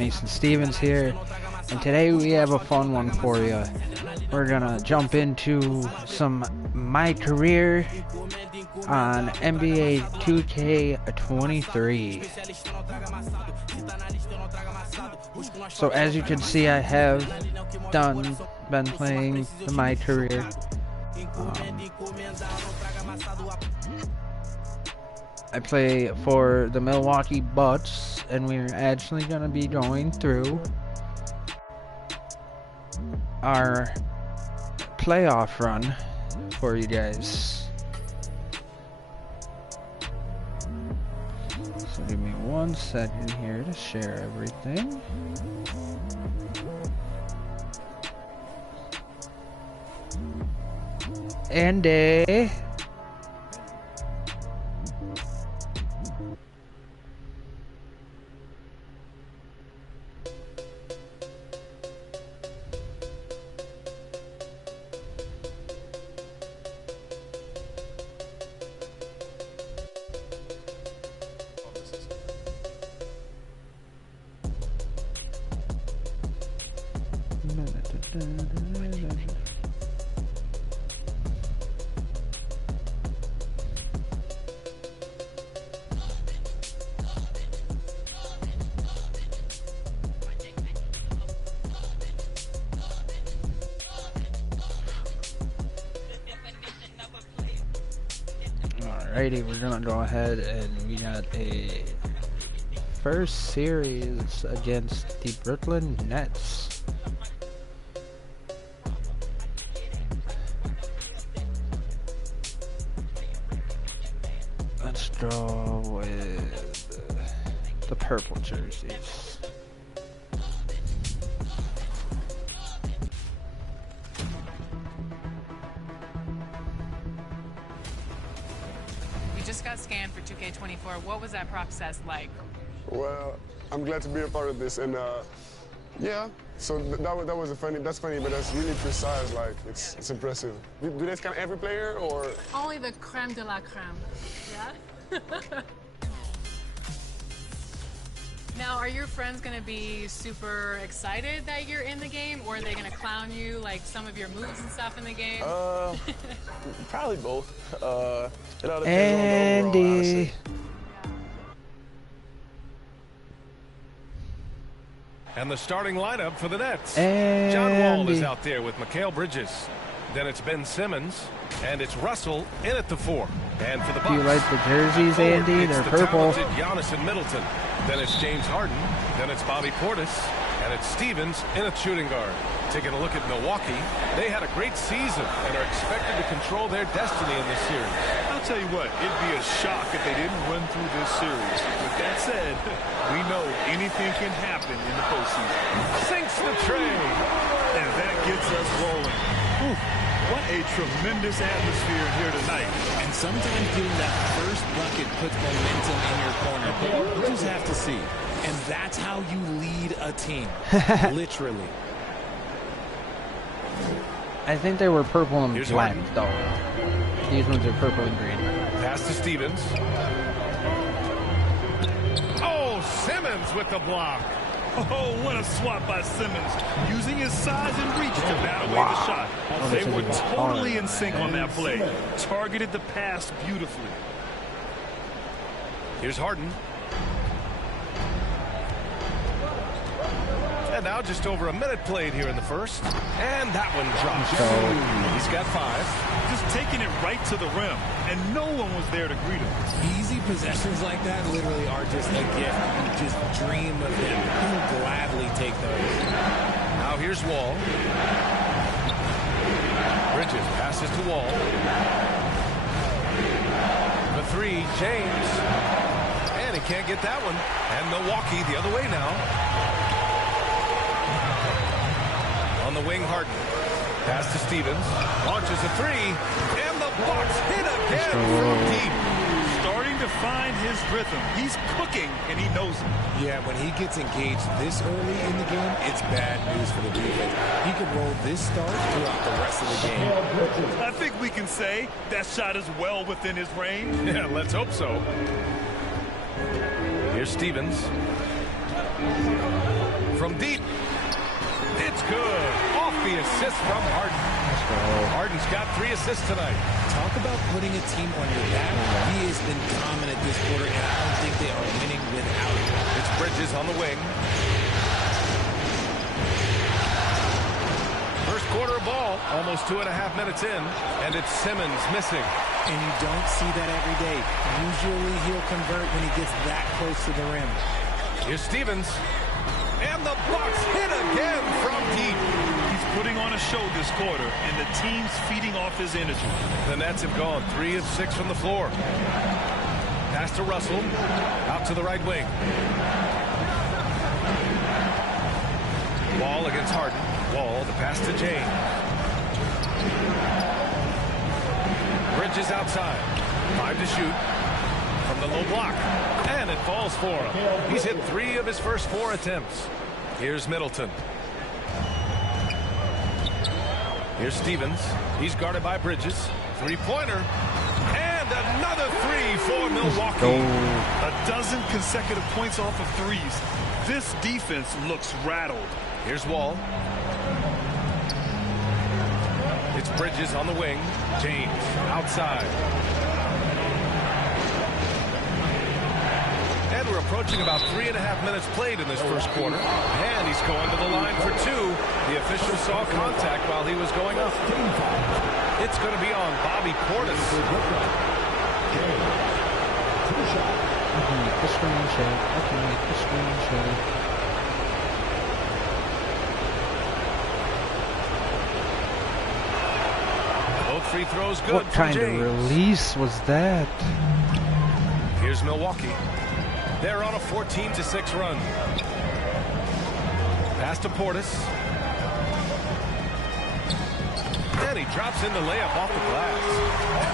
Mason Stevens here, and today we have a fun one for you. We're gonna jump into some My Career on NBA 2K23. So as you can see, I have been playing the My Career. I play for the Milwaukee Bucks, and we're actually going to be going through our playoff run for you guys. So give me 1 second here to share everything. And alrighty, we're gonna go ahead and we got a first series against the Brooklyn Nets. Let's draw with the purple jerseys. You just got scanned for 2K24. What was that process like? Well, I'm glad to be a part of this, and yeah. So that's funny, but that's really precise. Like it's impressive. Do they scan every player or? Only the creme de la creme. Yeah. Now, are your friends gonna be super excited that you're in the game, or are they gonna clown you like some of your moves and stuff in the game? Probably both. It all depends Andy. on the overall, honestly. And the starting lineup for the Nets. Andy. John Wall is out there with Mikal Bridges. Then it's Ben Simmons, and it's Russell in at the 4. And for the Bucks, do you like the jerseys, Andy? They're purple. Giannis and Middleton. Then it's James Harden. Then it's Bobby Portis, and it's Stevens in at shooting guard. Taking a look at Milwaukee, they had a great season and are expected to control their destiny in this series. I'll tell you what, it'd be a shock if they didn't run through this series. With that said, we know anything can happen in the postseason. Sinks the tray. And that gets us rolling. Whew, what a tremendous atmosphere in here tonight. And sometimes getting that first bucket puts momentum in your corner. But you just have to see. And that's how you lead a team. Literally. I think they were purple and Here's black, Harden. though. These ones are purple and green. Pass to Stevens. Oh, Simmons with the block. Oh, what a swat by Simmons. Using his size and reach to bat away the shot. They were totally in sync on that play. Targeted the pass beautifully. Here's Harden. And now just over a minute played here in the first. And that one drops. He's got 5. Just taking it right to the rim. And no one was there to greet him. Easy possessions like that literally are just a gift. You just dream of them. You'll gladly take those. Now here's Wall. Bridges passes to Wall. The 3, James. And he can't get that one. And Milwaukee the other way now. On the wing, Harden. Pass to Stevens. Launches a 3. And the Bucks hit again from deep. Starting to find his rhythm. He's cooking, and he knows it. Yeah, when he gets engaged this early in the game, it's bad news for the defense. He could roll this start throughout the rest of the game. I think we can say that shot is well within his range. Yeah, let's hope so. Here's Stevens. assist from Harden. Harden's got 3 assists tonight. Talk about putting a team on your back. He has been dominant this quarter, and I don't think they are winning without him. It's Bridges on the wing. First quarter of ball, almost 2.5 minutes in, and it's Simmons missing. And you don't see that every day. Usually he'll convert when he gets that close to the rim. Here's Stevens. And the Bucks hit again from deep. He's putting on a show this quarter, and the team's feeding off his energy. The Nets have gone 3 of 6 from the floor. Pass to Russell. Out to the right wing. Wall against Harden. Wall, the pass to James. Bridges outside. 5 to shoot. From the low block. And it falls for him. He's hit 3 of his first 4 attempts. Here's Middleton. Here's Stevens. He's guarded by Bridges. 3-pointer. And another 3 for Milwaukee. A dozen consecutive points off of threes. This defense looks rattled. Here's Wall. It's Bridges on the wing. James outside. And we're approaching about 3.5 minutes played in this first quarter. And he's going to the line for 2. The official saw contact while he was going up. It's going to be on Bobby Portis. The screenshot. Okay, the screenshot. Both free throws good. What kind of release was that? Here's Milwaukee. They're on a 14-6 run. Pass to Portis. And he drops in the layup off the glass.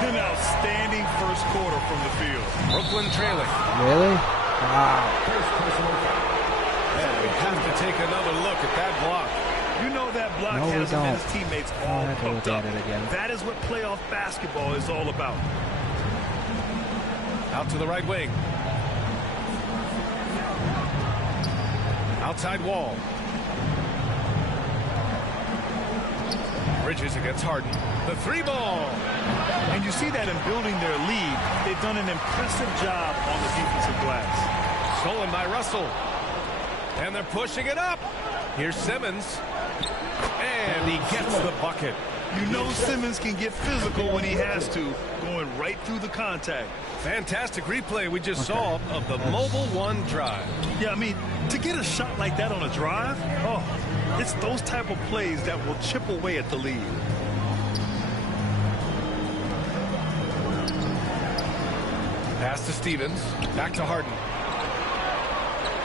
An outstanding first quarter from the field. Brooklyn trailing. Really? Wow. And we have to take another look at that block. You know that block has him and his teammates all pumped up. That is what playoff basketball is all about. Out to the right wing. Outside Wall. Bridges against Harden. The 3-ball. And you see that in building their lead, they've done an impressive job on the defensive glass. Stolen by Russell. And they're pushing it up. Here's Simmons. And he gets the bucket. You know Simmons can get physical when he has to, going right through the contact. Fantastic replay we just saw of the Mobile One drive. Yeah, I mean, to get a shot like that on a drive, oh, it's those type of plays that will chip away at the lead. Pass to Stevens. Back to Harden.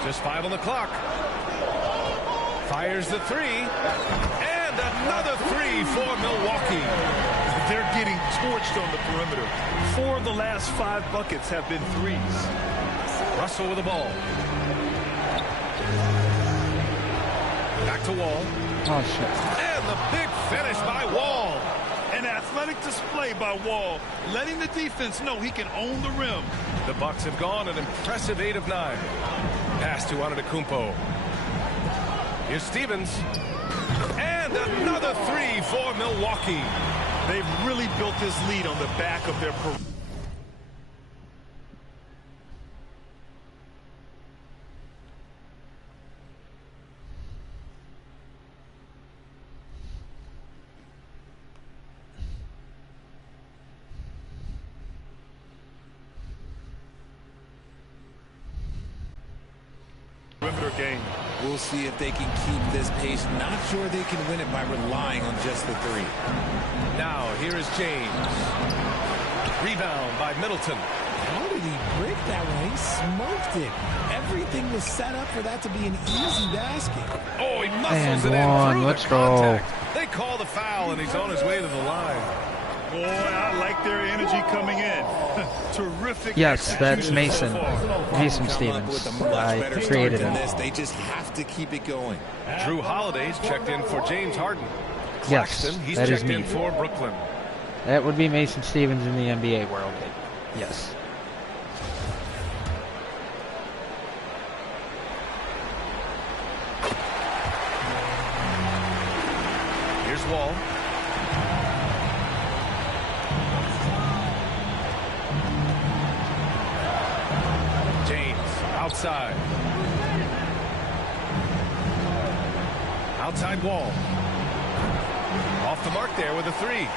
Just 5 on the clock. Fires the 3. And another 3 for Milwaukee. They're getting torched on the perimeter. 4 of the last 5 buckets have been threes. Russell with the ball. Back to Wall. Oh, shit. And the big finish by Wall. An athletic display by Wall, letting the defense know he can own the rim. The Bucks have gone an impressive 8 of 9. Pass to Antetokounmpo. Here's Stevens. And another 3 for Milwaukee. They've really built this lead on the back of their perimeter. Game. We'll see if they can keep this pace. Not sure they can win it by relying on just the 3. Now here is James. Rebound by Middleton. How did he break that one? He smoked it. Everything was set up for that to be an easy basket. Oh, he muscles it in through the contact. They call the foul, and he's on his way to the line. Boy, I like their energy coming in. Terrific. Yes, that's Mason. Mason Stevens. I created him. They just have to keep it going. Drew Holiday's checked in for James Harden. Yes, Claxton, he's that is checked me. in for Brooklyn. That would be Mason Stevens in the NBA world. Yes. Here's Wall. James outside. Outside Wall. Off the mark there with a 3.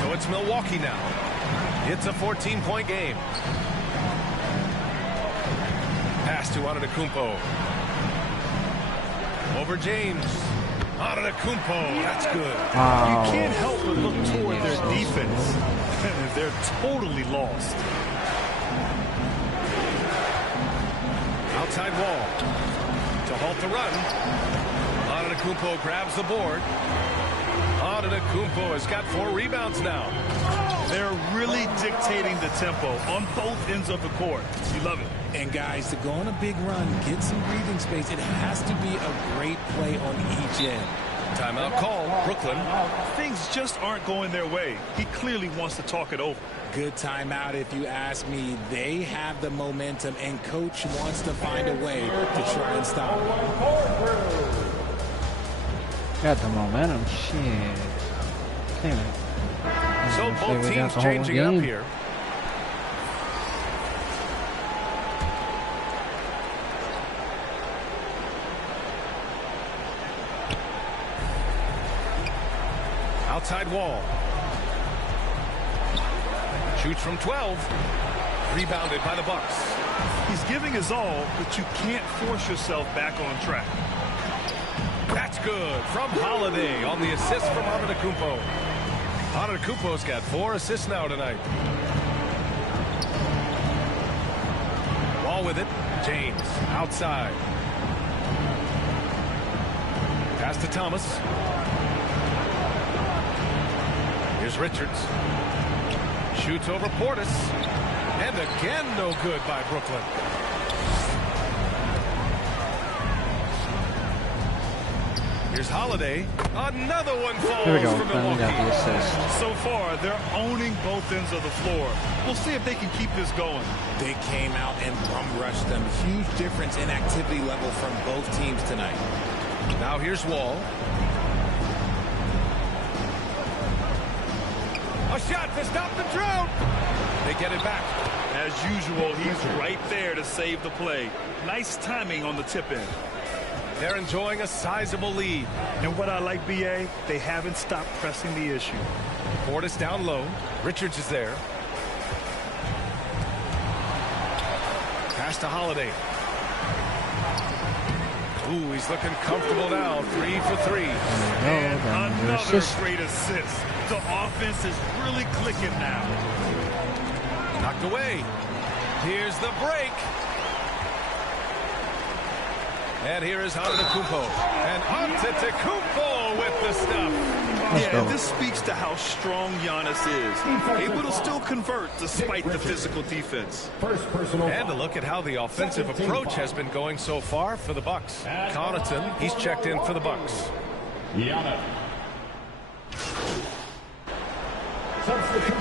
So it's Milwaukee now. It's a 14-point game. Pass to Antetokounmpo. Over James. Antetokounmpo. That's good. You can't help but look toward their defense. They're totally lost. Outside Wall. To halt the run. Antetokounmpo grabs the board. Antetokounmpo has got 4 rebounds now. They're really dictating the tempo on both ends of the court. You love it. And guys, to go on a big run, get some breathing space, it has to be a great play on each end. Timeout call, Brooklyn. Things just aren't going their way. He clearly wants to talk it over. Good timeout if you ask me. They have the momentum, and coach wants to find a way to try and stop it. Got the momentum. Shit. So both teams changing up here. Outside Wall. Shoots from 12. Rebounded by the Bucks. He's giving his all, but you can't force yourself back on track. That's good from Holiday on the assist from Antetokounmpo. Antetokounmpo's got 4 assists now tonight. Wall with it. James outside. Pass to Thomas. Here's Richards. Shoots over Portis. And again, no good by Brooklyn. Here's Holiday. Another one falls Here we go. for Finally got Milwaukee. the assist. So far, they're owning both ends of the floor. We'll see if they can keep this going. They came out and bum-rushed them. Huge difference in activity level from both teams tonight. Now here's Wall. A shot to stop the drought. They get it back. As usual, he's right there to save the play. Nice timing on the tip in. They're enjoying a sizable lead. And what I like, B.A., they haven't stopped pressing the issue. Portis down low. Richards is there. Pass to Holiday. Ooh, he's looking comfortable now. 3 for 3. And another great assist. The offense is really clicking now. Knocked away. Here's the break. And here is Antetokounmpo. And Antetokounmpo with the stuff. Yeah, this speaks to how strong Giannis is. Able to still convert despite the physical defense. And a look at how the offensive approach has been going so far for the Bucks. Connaughton, he's checked in for the Bucks.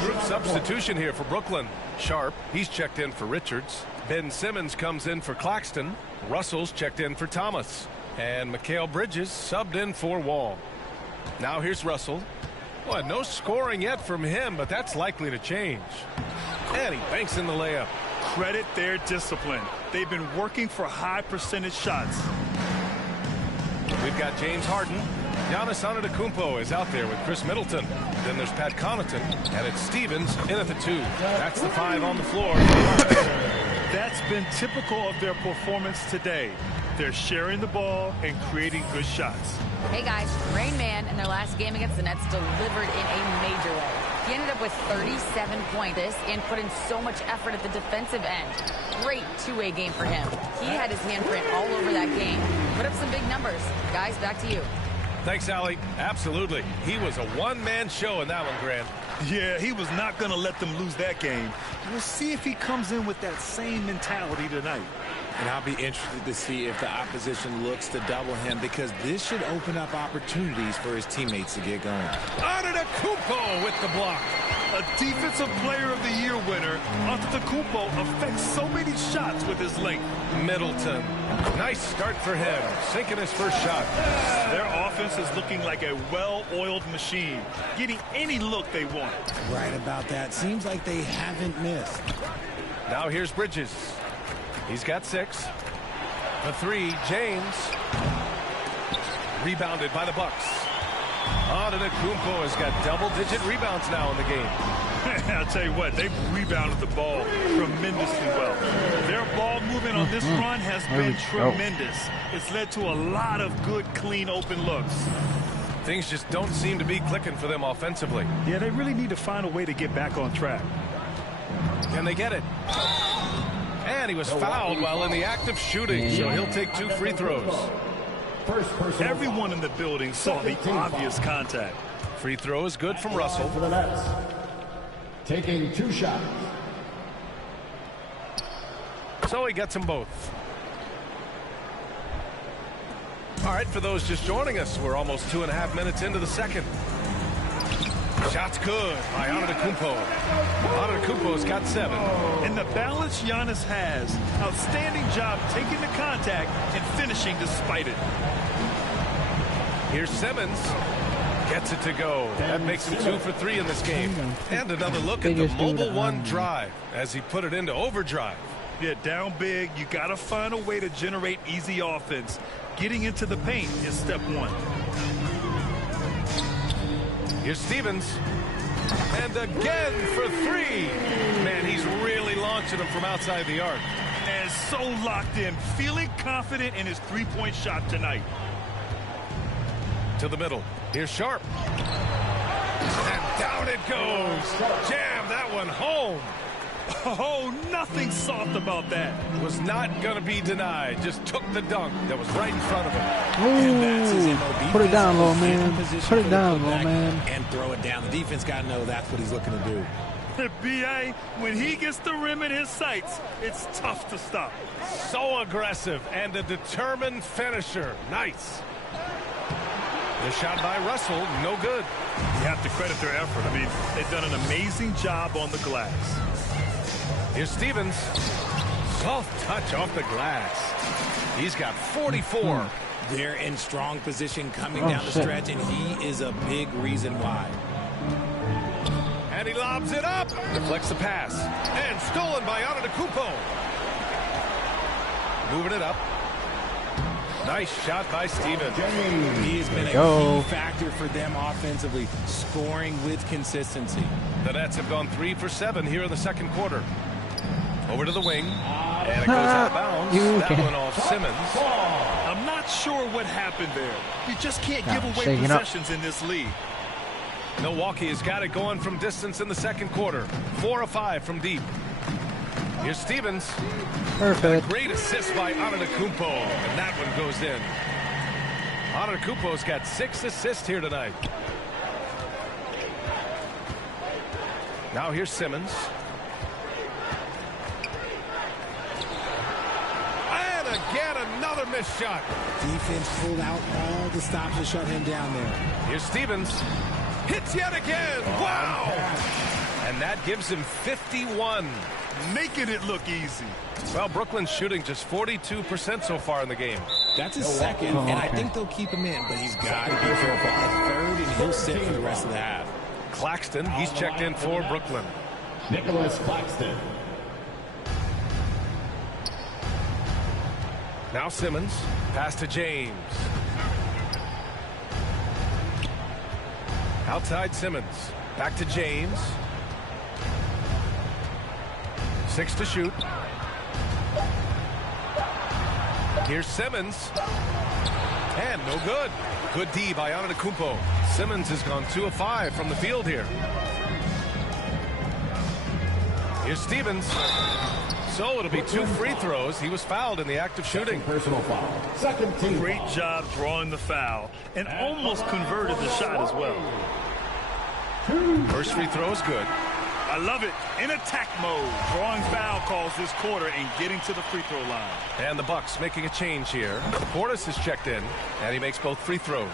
Group substitution here for Brooklyn. Sharp, he's checked in for Richards. Ben Simmons comes in for Claxton. Russell's checked in for Thomas. And Mikal Bridges subbed in for Wall. Now here's Russell. Well, no scoring yet from him, but that's likely to change. And he banks in the layup. Credit their discipline. They've been working for high percentage shots. We've got James Harden. Giannis Antetokounmpo is out there with Chris Middleton. Then there's Pat Connaughton, and it's Stevens in at the 2. That's the 5 on the floor. That's been typical of their performance today. They're sharing the ball and creating good shots. Hey guys, Rain Man in their last game against the Nets delivered in a major way. He ended up with 37 points and put in so much effort at the defensive end. Great two-way game for him. He had his handprint all over that game. Put up some big numbers. Guys, back to you. Thanks, Allie. Absolutely. He was a one-man show in that one, Grant. Yeah, he was not going to let them lose that game. We'll see if he comes in with that same mentality tonight. And I'll be interested to see if the opposition looks to double him, because this should open up opportunities for his teammates to get going. Antetokounmpo with the block. A Defensive Player of the Year winner, Antetokounmpo affects so many shots with his length. Middleton. Nice start for him. Sinking his first shot. Their offense is looking like a well-oiled machine, getting any look they want. Right about that. Seems like they haven't missed. Now here's Bridges. He's got 6. The 3, James. Rebounded by the Bucks. Antetokounmpo has got double-digit rebounds now in the game. I'll tell you what, they've rebounded the ball tremendously well. Their ball movement on this run has been tremendous. It's led to a lot of good, clean, open looks. Things just don't seem to be clicking for them offensively. Yeah, they really need to find a way to get back on track. Can they get it? And he was fouled while in the act of shooting, so he'll take 2 free throws. Everyone in the building saw the obvious contact. Free throw is good from Russell. For the Nets. Taking 2 shots. So he gets them both. All right, for those just joining us, we're almost 2.5 minutes into the second. Shot's good by Antetokounmpo. Antetokounmpo's got 7. And the balance Giannis has. Outstanding job taking the contact and finishing despite it. Here's Simmons. Gets it to go. That makes him 2 for 3 in this game. And another look at the mobile 1 drive as he put it into overdrive. Yeah, down big. You got to find a way to generate easy offense. Getting into the paint is step 1. Here's Stevens. And again for 3. Man, he's really launching them from outside the arc. And so locked in, feeling confident in his three-point shot tonight. To the middle. Here's Sharp. And down it goes. Jam that one home. Oh, nothing soft about that. Was not going to be denied. Just took the dunk that was right in front of him. Ooh, put it down, little man. Put it down, little man. And throw it down. The defense got to know that's what he's looking to do. B.A., when he gets the rim in his sights, it's tough to stop. So aggressive and a determined finisher. Nice. The shot by Russell, no good. You have to credit their effort. I mean, they've done an amazing job on the glass. Here's Stevens. Soft touch off the glass. He's got 44. They're in strong position coming down the stretch, and he is a big reason why. And he lobs it up. Deflects the pass. And stolen by Antetokounmpo. Moving it up. Nice shot by Stevens. He has been a key factor for them offensively, scoring with consistency. The Nets have gone 3 for 7 here in the second quarter. Over to the wing. And it goes out of bounds. That one off Simmons. I'm not sure what happened there. You just can't give away possessions in this league. Milwaukee has got it going from distance in the second quarter. 4 of 5 from deep. Here's Stevens. Perfect. Great assist by Antetokounmpo, and that one goes in. Antetokounmpo's got 6 assists here tonight. Now here's Simmons. And again, another missed shot. Defense pulled out all the stops to shut him down there. Here's Stevens. Hits yet again. Wow. And that gives him 51. Making it look easy. Well, Brooklyn's shooting just 42% so far in the game. That's his second, and I think they'll keep him in, but he's got to be careful. A third, and he'll sit for the rest of the half. Claxton, he's checked in for Brooklyn. Nicholas Claxton. Now Simmons. Pass to James. Outside Simmons. Back to James. 6 to shoot. Here's Simmons. And no good. Good D by Antetokounmpo. Simmons has gone 2 of 5 from the field here. Here's Stevens. So it'll be 2 free throws. He was fouled in the act of shooting. Personal foul. Second team. Great job drawing the foul and almost converted the shot as well. First free throw is good. I love it. In attack mode. Drawing foul calls this quarter and getting to the free throw line. And the Bucks making a change here. Portis is checked in, and he makes both free throws.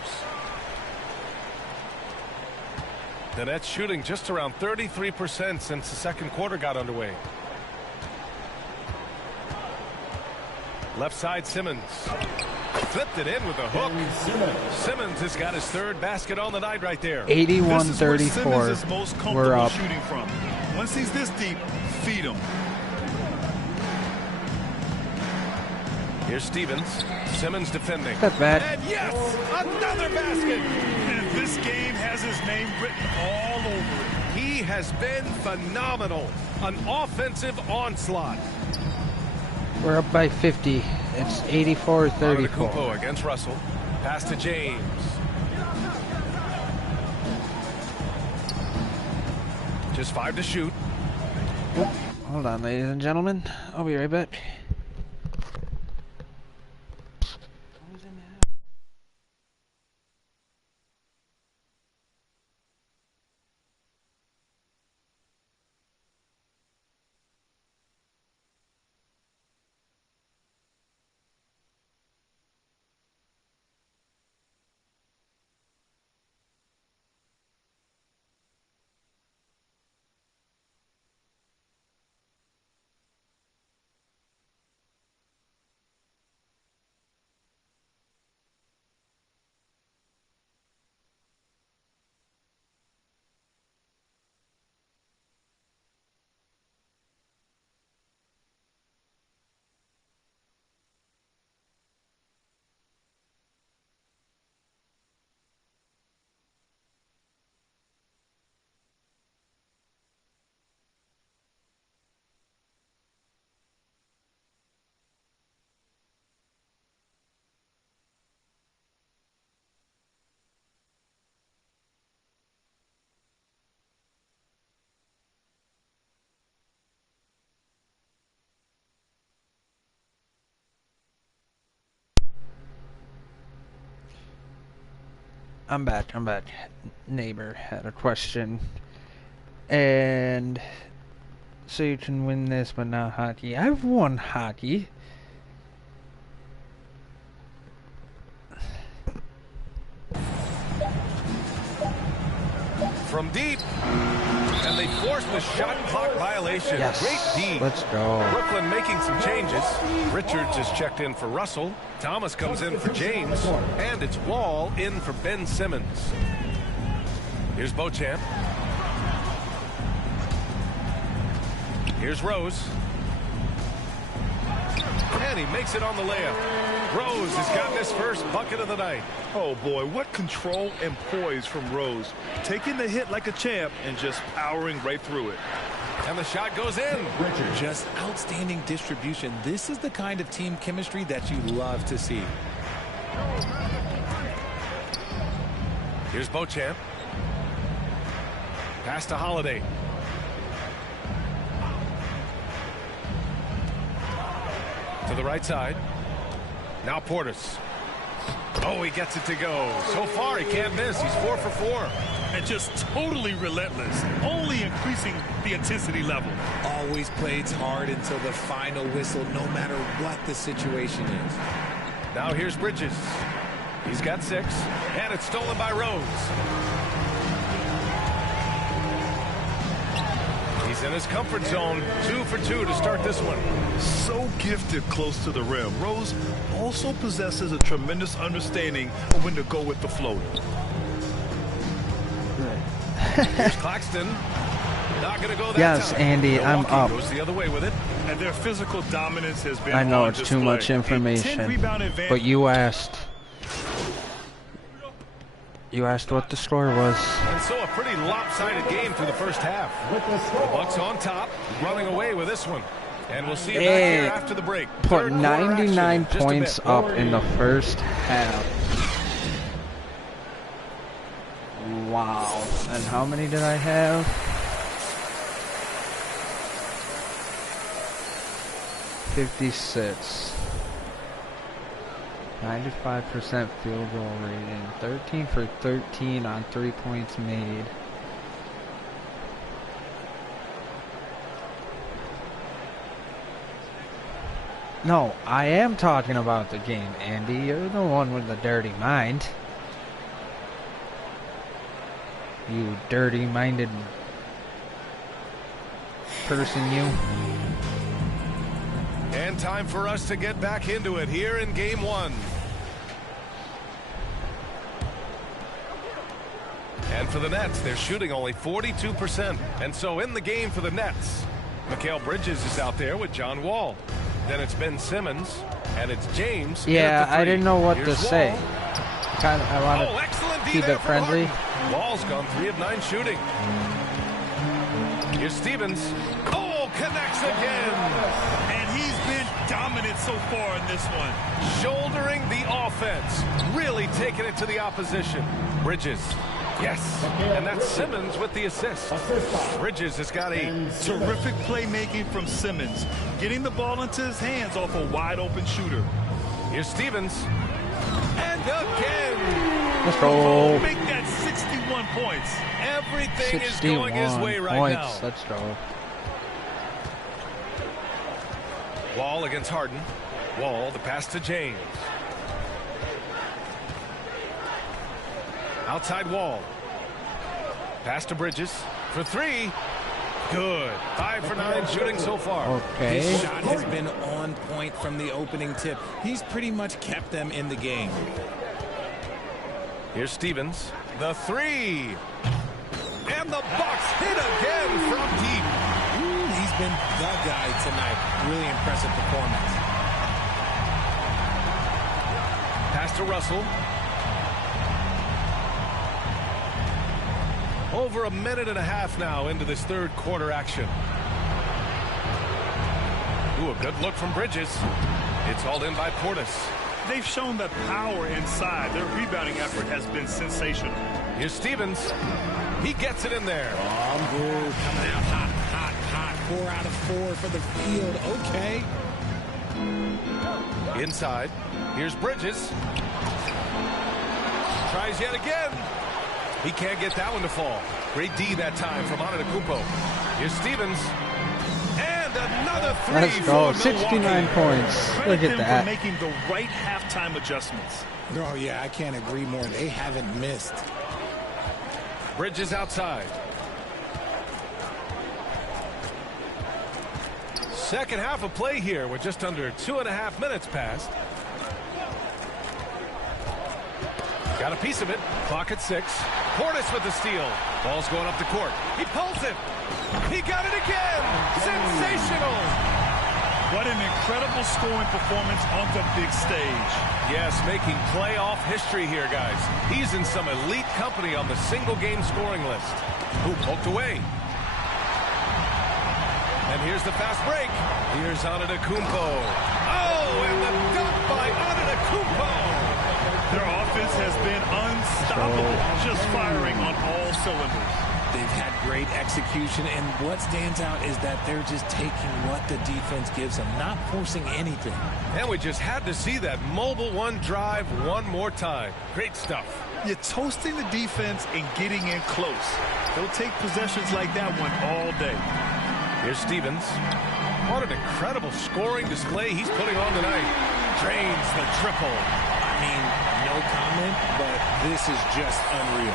The Nets shooting just around 33% since the second quarter got underway. Left side, Simmons. Flipped it in with a hook. Simmons has got his third basket on the night right there. 81-34. We're up. Shooting from. Once he's this deep, feed him. Here's Stevens. Simmons defending. Not bad. And yes, another basket. And this game has his name written all over it. He has been phenomenal. An offensive onslaught. We're up by 50. It's 84-34. Against Russell. Pass to James. Just 5 to shoot. Oop. Hold on, ladies and gentlemen. I'll be right back. I'm back. Neighbor had a question. And so you can win this, but not hockey. I've won hockey. From deep. And they forced the shot clock violation. Yes. Great D. Let's go. Brooklyn making some changes. Richards is checked in for Russell. Thomas comes in for James. And it's Wall in for Ben Simmons. Here's Beauchamp. Here's Rose. And he makes it on the layup. Rose has gotten his first bucket of the night. Oh boy, what control and poise from Rose. Taking the hit like a champ and just powering right through it. And the shot goes in. Just outstanding distribution. This is the kind of team chemistry that you love to see. Here's Beauchamp. Pass to Holiday. To the right side. Now Portis. Oh, he gets it to go. So far, he can't miss. He's 4 for 4. And just totally relentless. Only increasing the intensity level. Always plays hard until the final whistle, no matter what the situation is. Now here's Bridges. He's got 6. And it's stolen by Rose. He's in his comfort zone. 2 for 2 to start this one. So gifted close to the rim. Rose also possesses a tremendous understanding of when to go with the float. Here's Claxton. Not going to go that Yes, time. Andy, Milwaukee I'm up. goes the other way with it. And their physical dominance has been I know on it's display. too much information, but you asked. You asked what the score was. And so a pretty lopsided game through the first half. The Bucks on top, running away with this one. And we'll see you back here after the break. Put 99 points up in the first half. Wow. And how many did I have? 56. 95% field goal rating. 13 for 13 on 3 points made. No, I am talking about the game, Andy. You're the one with the dirty mind. You dirty-minded person, you. And time for us to get back into it here in game one. And for the Nets, they're shooting only 42%. And so in the game for the Nets, Mikal Bridges is out there with John Wall. Then it's Ben Simmons, and it's James. Yeah, I didn't know what Here's to say. I want to keep it friendly. Wall's gone 3 of 9 shooting. Here's Stevens. Oh, connects again. And he's been dominant so far in this one. Shouldering the offense. Really taking it to the opposition. Bridges. Yes. And that's Simmons with the assist. Bridges has got 8. Terrific playmaking from Simmons. Getting the ball into his hands off a wide open shooter. Here's Stevens. And again. Let's go. Make that 61 points. Everything is going his way right now. Let's go. Wall against Harden. Wall, the pass to James. Outside Wall. Pass to Bridges for 3. Good. 5 for 9 shooting so far. Okay. His shot has been on point from the opening tip. He's pretty much kept them in the game. Here's Stevens. The 3. And the Bucks hit again from deep. He's been the guy tonight. Really impressive performance. Pass to Russell. Over a minute and a half now into this third quarter action. Ooh, a good look from Bridges. It's hauled in by Portis. They've shown that power inside. Their rebounding effort has been sensational. Here's Stevens. He gets it in there. Coming out hot, hot, hot. 4 out of 4 for the field. Okay. Inside. Here's Bridges. Tries yet again. He can't get that one to fall. Great D that time from Antetokounmpo. Here's Stevens. And another 3. Let's go. 69 points. Look at them that. for making the right halftime adjustments. Oh, yeah, I can't agree more. They haven't missed. Bridges outside. Second half of play here with just under 2.5 minutes passed. Got a piece of it. Clock at 6. Portis with the steal. Ball's going up the court. He pulls it. He got it again. Sensational. What an incredible scoring performance on the big stage. Yes, making playoff history here, guys. He's in some elite company on the single-game scoring list. Ooh, poked away. And here's the fast break. Here's Antetokounmpo. Oh, and the dunk by Antetokounmpo. Their offense has been unstoppable, just firing on all cylinders. They've had great execution, and what stands out is that they're just taking what the defense gives them, not forcing anything. And we just had to see that mobile one drive one more time. Great stuff. You're toasting the defense and getting in close. They'll take possessions like that one all day. Here's Stevens. What an incredible scoring display he's putting on tonight. Drains the triple. I mean, no comment, but this is just unreal.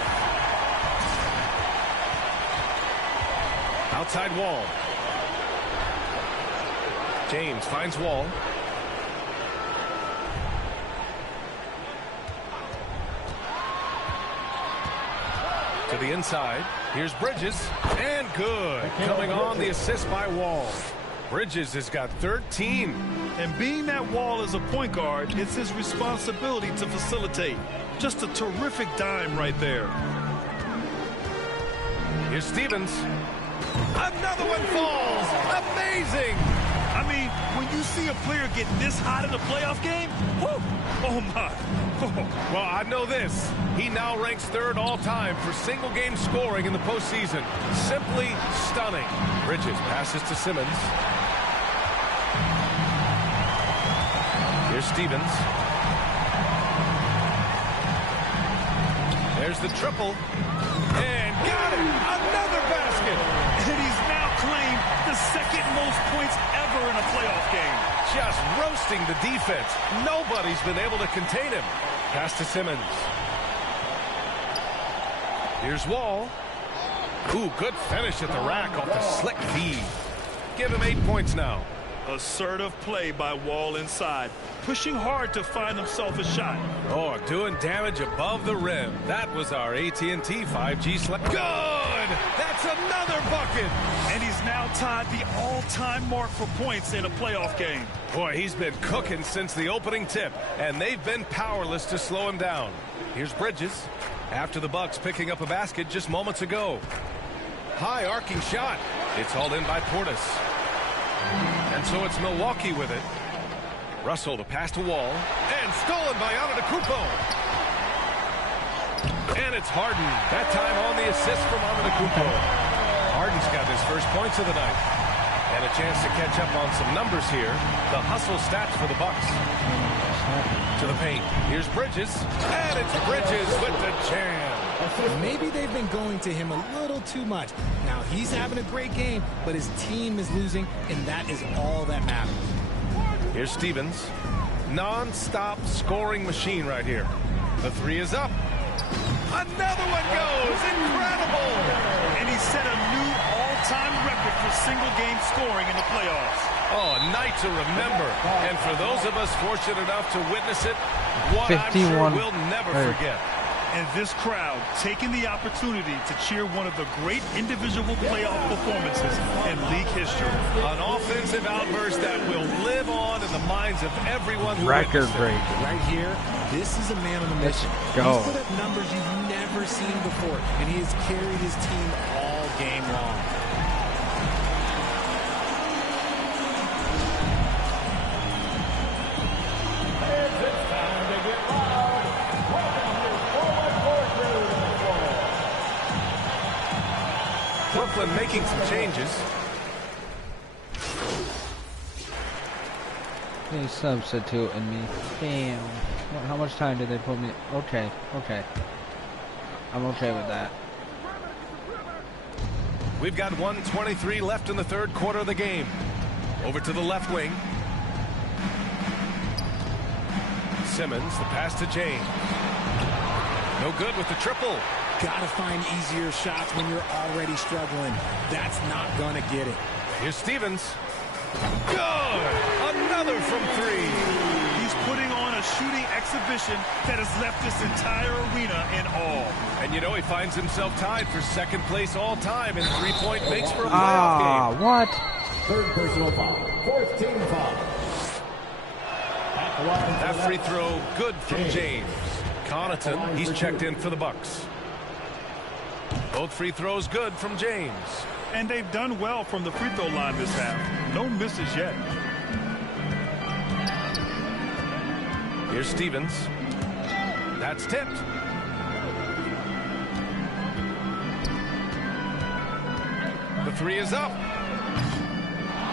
Outside Wall. James finds Wall. To the inside. Here's Bridges. And good. Coming on the assist by Wall. Bridges has got 13. And being that Wall is a point guard, it's his responsibility to facilitate. Just a terrific dime right there. Here's Stevens. Another one falls. Amazing. I mean, when you see a player get this hot in a playoff game, whoo, oh my. Well, I know this. He now ranks 3rd all-time for single-game scoring in the postseason. Simply stunning. Bridges passes to Simmons. Here's Stevens. There's the triple. And got it! Another basket! And he's now claimed the second getting most points ever in a playoff game. Just roasting the defense. Nobody's been able to contain him. Pass to Simmons. Here's Wall. Ooh, good finish at the rack off the slick feed. Give him 8 points now. Assertive play by Wall inside, pushing hard to find himself a shot. Oh, doing damage above the rim. That was our AT&T 5G select. Good! That's another bucket! And he's now tied the all-time mark for points in a playoff game. Boy, he's been cooking since the opening tip, and they've been powerless to slow him down. Here's Bridges. After the Bucks picking up a basket just moments ago. High arcing shot. It's hauled in by Portis. And so it's Milwaukee with it. Russell to pass to Wall. And stolen by Antetokounmpo. And it's Harden. That time on the assist from Antetokounmpo. Harden's got his first points of the night. And a chance to catch up on some numbers here. The hustle stats for the Bucks. To the paint. Here's Bridges. And it's Bridges with the jam. Maybe they've been going to him a little too much. Now he's having a great game, but his team is losing, and that is all that matters. Here's Stevens. Non-stop scoring machine right here. The three is up. Another one goes. Incredible. And he set a new all-time record for single-game scoring in the playoffs. Oh, a night to remember. And for those of us fortunate enough to witness it, what 51. I'm sure we'll never forget. And this crowd taking the opportunity to cheer one of the great individual playoff performances in league history. An offensive outburst that will live on in the minds of everyone who Record witnessed it. break. Right here, this is a man on a mission. go. He's put up numbers you've never seen before, and he has carried his team all game long. Brooklyn making some changes. They substituting me. Damn. How much time did they put me? Okay. I'm okay with that. We've got 1:23 left in the third quarter of the game. Over to the left wing. Simmons, the pass to James. No good with the triple. Gotta find easier shots when you're already struggling. That's not gonna get it. Here's Stevens. Good! Another from three. He's putting on a shooting exhibition that has left this entire arena in awe. And you know he finds himself tied for second place all time in three-point makes for a playoff game. What? Third personal foul. Fourth team foul. That free throw good from James. Connaughton, he's checked in for the Bucks. Both free throws good from James. And they've done well from the free throw line this half. No misses yet. Here's Stevens. That's tipped. The three is up.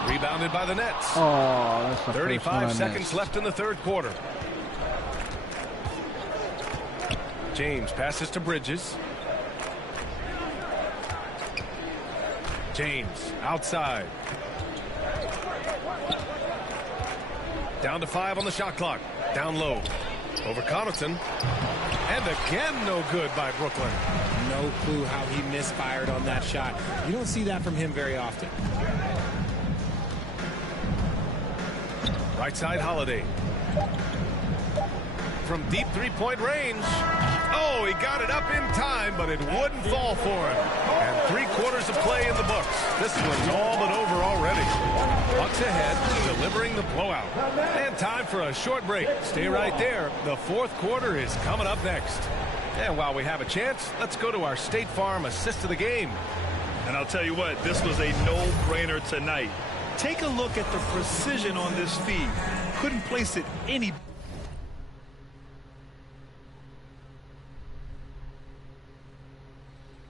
Rebounded by the Nets. Oh, that's the 35 seconds left in the third quarter. James passes to Bridges. James outside. Down to 5 on the shot clock. Down low. Over Connaughton. And again no good by Brooklyn. No clue how he misfired on that shot. You don't see that from him very often. Right side Holiday. From deep three-point range. Oh, he got it up in time, but it wouldn't fall for him. And 3/4 of play in the books. This one's all but over already. Bucks ahead, delivering the blowout. And time for a short break. Stay right there. The fourth quarter is coming up next. And while we have a chance, let's go to our State Farm assist of the game. And I'll tell you what, this was a no-brainer tonight. Take a look at the precision on this feed. Couldn't place it any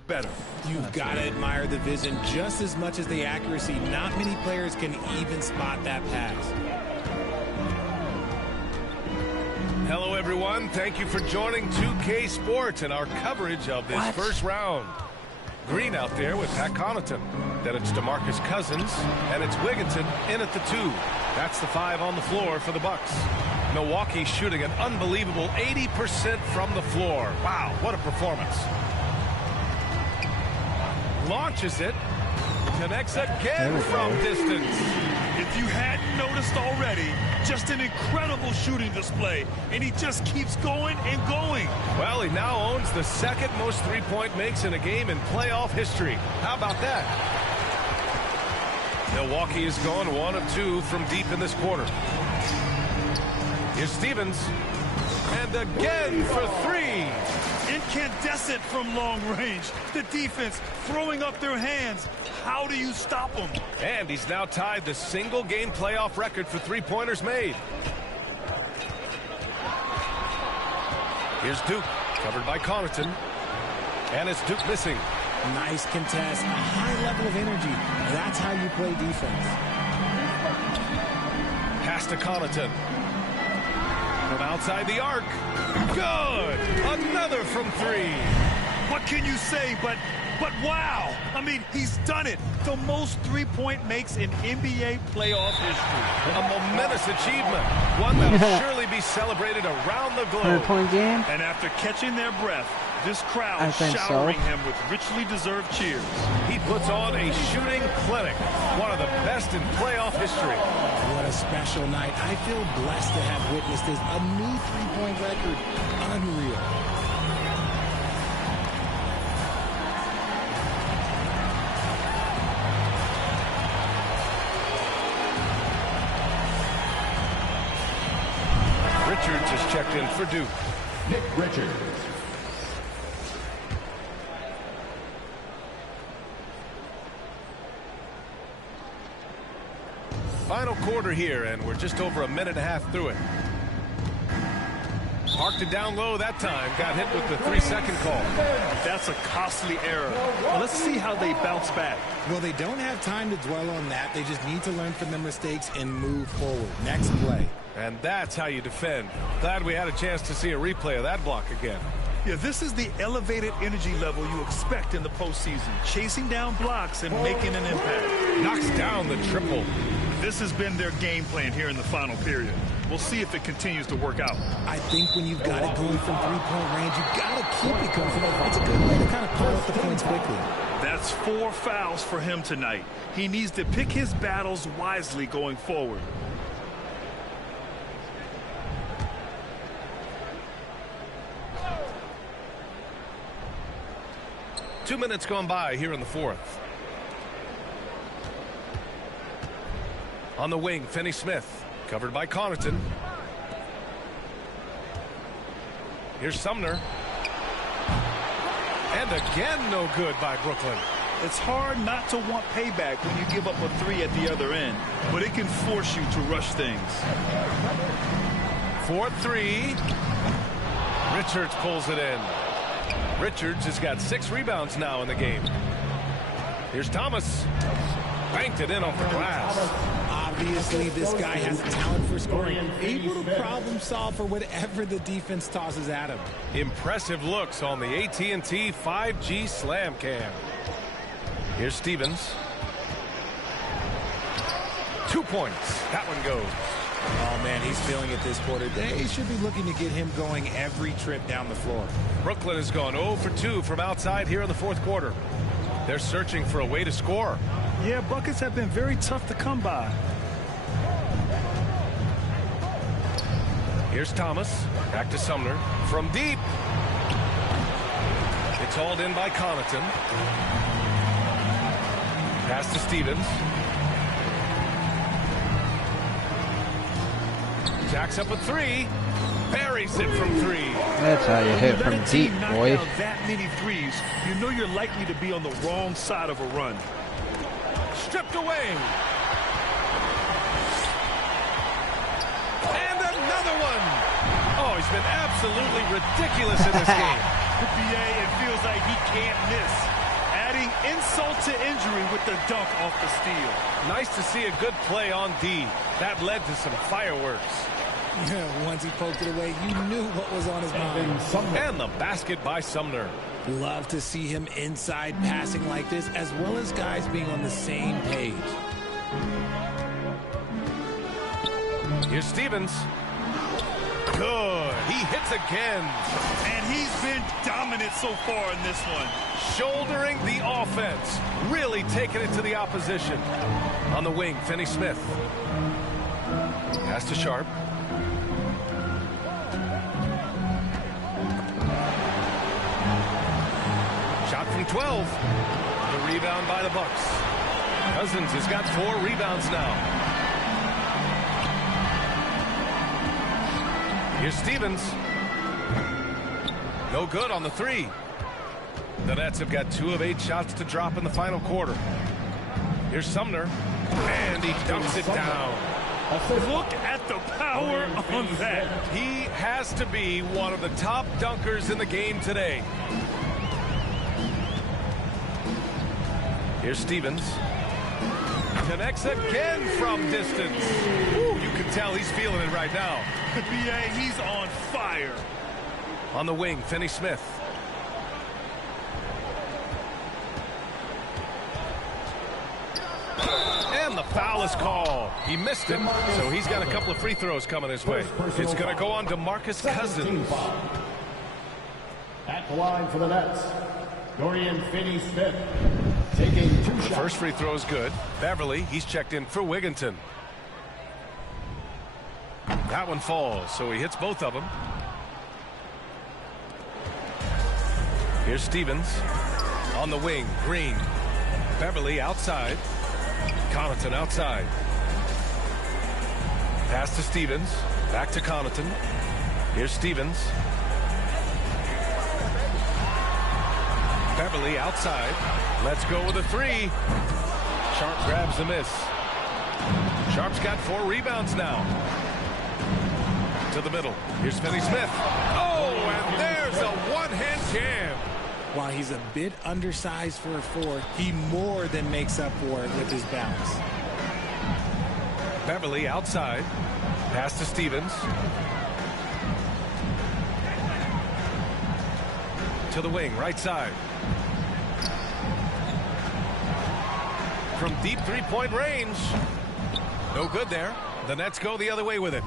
better. You've got to admire the vision just as much as the accuracy. Not many players can even spot that pass. Hello, everyone. Thank you for joining 2K Sports and our coverage of this first round. Green out there with Pat Connaughton. Then it's DeMarcus Cousins, and it's Wigginton in at the 2. That's the 5 on the floor for the Bucks. Milwaukee shooting an unbelievable 80% from the floor. Wow, what a performance. Launches it. Connects again from distance. If you hadn't noticed already, just an incredible shooting display, and he just keeps going and going. Well, he now owns the second most three-point makes in a game in playoff history. How about that? Milwaukee is going 1 of 2 from deep in this quarter. Here's Stevens. And again for 3. Incandescent from long range. The defense throwing up their hands. How do you stop him? And he's now tied the single-game playoff record for three-pointers made. Here's Duke, covered by Connaughton. And it's Duke missing. Nice contest, a high level of energy. That's how you play defense. Pass to Connaughton. From outside the arc. Good! Another from 3. What can you say but wow? I mean, he's done it. The most three-point makes in NBA playoff history. A momentous achievement. One that will surely be celebrated around the globe. 100-point game? And after catching their breath, this crowd showering him with richly deserved cheers. He puts on a shooting clinic. One of the best in playoff history. What a special night. I feel blessed to have witnessed this. A new three-point record. Unreal. Richards is checked in for Duke. Nick Richards. Final quarter here, and we're just over a minute and a half through it. Marked it down low that time. Got hit with the 3-second call. That's a costly error. Well, let's see how they bounce back. Well, they don't have time to dwell on that. They just need to learn from their mistakes and move forward. Next play. And that's how you defend. Glad we had a chance to see a replay of that block again. Yeah, this is the elevated energy level you expect in the postseason. Chasing down blocks and making an impact. Knocks down the triple. This has been their game plan here in the final period. We'll see if it continues to work out. I think when you've got it going from three-point range, you've got to keep it going. It's a good way to kind of pull up the points quickly. That's 4 fouls for him tonight. He needs to pick his battles wisely going forward. Two minutes gone by here in the fourth. On the wing, Finney-Smith, covered by Connaughton. Here's Sumner. And again, no good by Brooklyn. It's hard not to want payback when you give up a 3 at the other end, but it can force you to rush things. 4-3. Richards pulls it in. Richards has got 6 rebounds now in the game. Here's Thomas. Banked it in off the glass. Obviously, this guy has a talent for scoring. Able to problem solve for whatever the defense tosses at him. Impressive looks on the AT&T 5G Slam Cam. Here's Stevens. 2 points. That one goes. Oh, man, he's feeling it this quarter. They should be looking to get him going every trip down the floor. Brooklyn has gone 0 for 2 from outside here in the fourth quarter. They're searching for a way to score. Yeah, buckets have been very tough to come by. Here's Thomas. Back to Sumner. From deep. It's hauled in by Connaughton. Pass to Stevens. Jacks up a 3. Buries it from 3. That's how you hit from deep, boy. That many threes, you know you're likely to be on the wrong side of a run. Stripped away. And another one. Oh, he's been absolutely ridiculous in this game. BA, it feels like he can't miss. Adding insult to injury with the dunk off the steal. Nice to see a good play on D. That led to some fireworks. Yeah, once he poked it away, you knew what was on his mind. And the basket by Sumner. Love to see him inside passing like this, as well as guys being on the same page. Here's Stevens. Good. He hits again. And he's been dominant so far in this one. Shouldering the offense. Really taking it to the opposition. On the wing, Finney Smith. Pass to Sharp. Shot from 12. The rebound by the Bucks. Cousins has got 4 rebounds now. Here's Stevens. No good on the 3. The Nets have got 2 of 8 shots to drop in the final quarter. Here's Sumner. And he dunks it down. Look at the power on that. He has to be one of the top dunkers in the game today. Here's Stevens. Connects again from distance. Ooh, you can tell he's feeling it right now. BA, he's on fire. On the wing, Finney Smith. And the foul is called. He missed it, so he's got a couple of free throws coming his way. It's going to go on to Marcus Cousins. At the line for the Nets, Dorian Finney-Smith taking 2 shots. The first free throw is good. Beverly, he's checked in for Wigginton. That one falls, so he hits both of them. Here's Stevens. On the wing, Green. Beverly outside. Connaughton outside. Pass to Stevens. Back to Connaughton. Here's Stevens. Beverly outside. Let's go with a 3. Sharp grabs the miss. Sharp's got 4 rebounds now. To the middle. Here's Finney Smith. Oh, and there's a one-hand jam. While he's a bit undersized for a 4, he more than makes up for it with his bounce. Beverly outside. Pass to Stevens. To the wing, right side. From deep 3-point range. No good there. The Nets go the other way with it.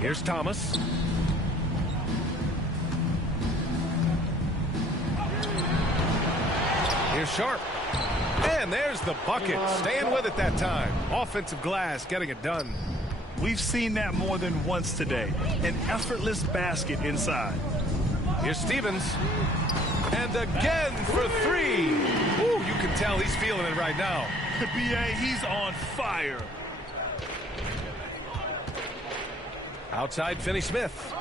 Here's Thomas. Here's Sharp. And there's the bucket. Staying with it that time. Offensive glass getting it done. We've seen that more than once today. An effortless basket inside. Here's Stevens. And again for 3. Ooh, you can tell he's feeling it right now. BA, he's on fire. Outside, Finney Smith.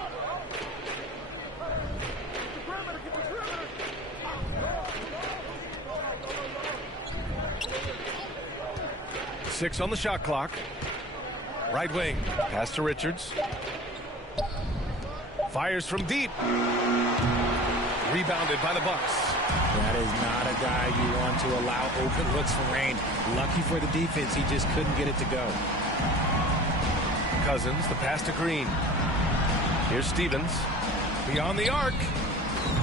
Six on the shot clock. Right wing. Pass to Richards. Fires from deep. Rebounded by the Bucks. That is not a guy you want to allow open looks from range. Lucky for the defense, he just couldn't get it to go. Cousins, the pass to Green. Here's Stevens. Beyond the arc.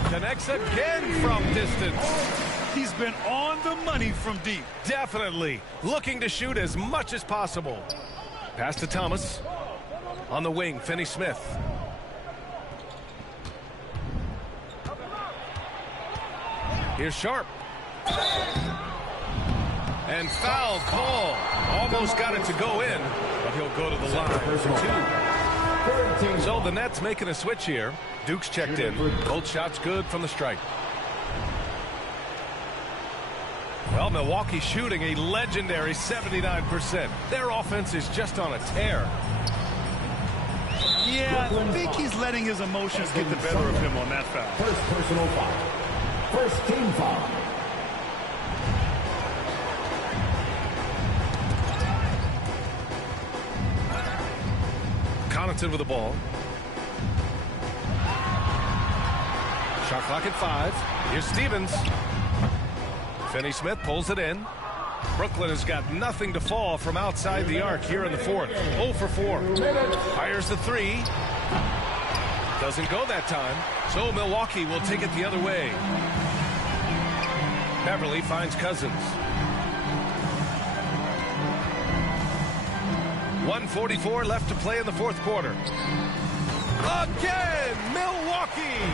Connects again from distance. He's been on the money from deep. Definitely. Looking to shoot as much as possible. Pass to Thomas. On the wing, Finney Smith. Here's Sharp. And foul call. Almost got it to go in, but he'll go to the line for 2. So the Nets making a switch here. Duke's checked in. Both shots good from the stripe. Well, Milwaukee shooting a legendary 79%. Their offense is just on a tear. Yeah, I think he's letting his emotions get the better of him on that foul. First personal foul. First team foul. Connaughton with the ball. Shot clock at 5. Here's Stevens. Finney Smith pulls it in. Brooklyn has got nothing to fall from outside the arc here in the fourth. 0 for 4. Fires the 3. Doesn't go that time, so Milwaukee will take it the other way. Beverly finds Cousins. 1:44 left to play in the fourth quarter. Again, Milwaukee!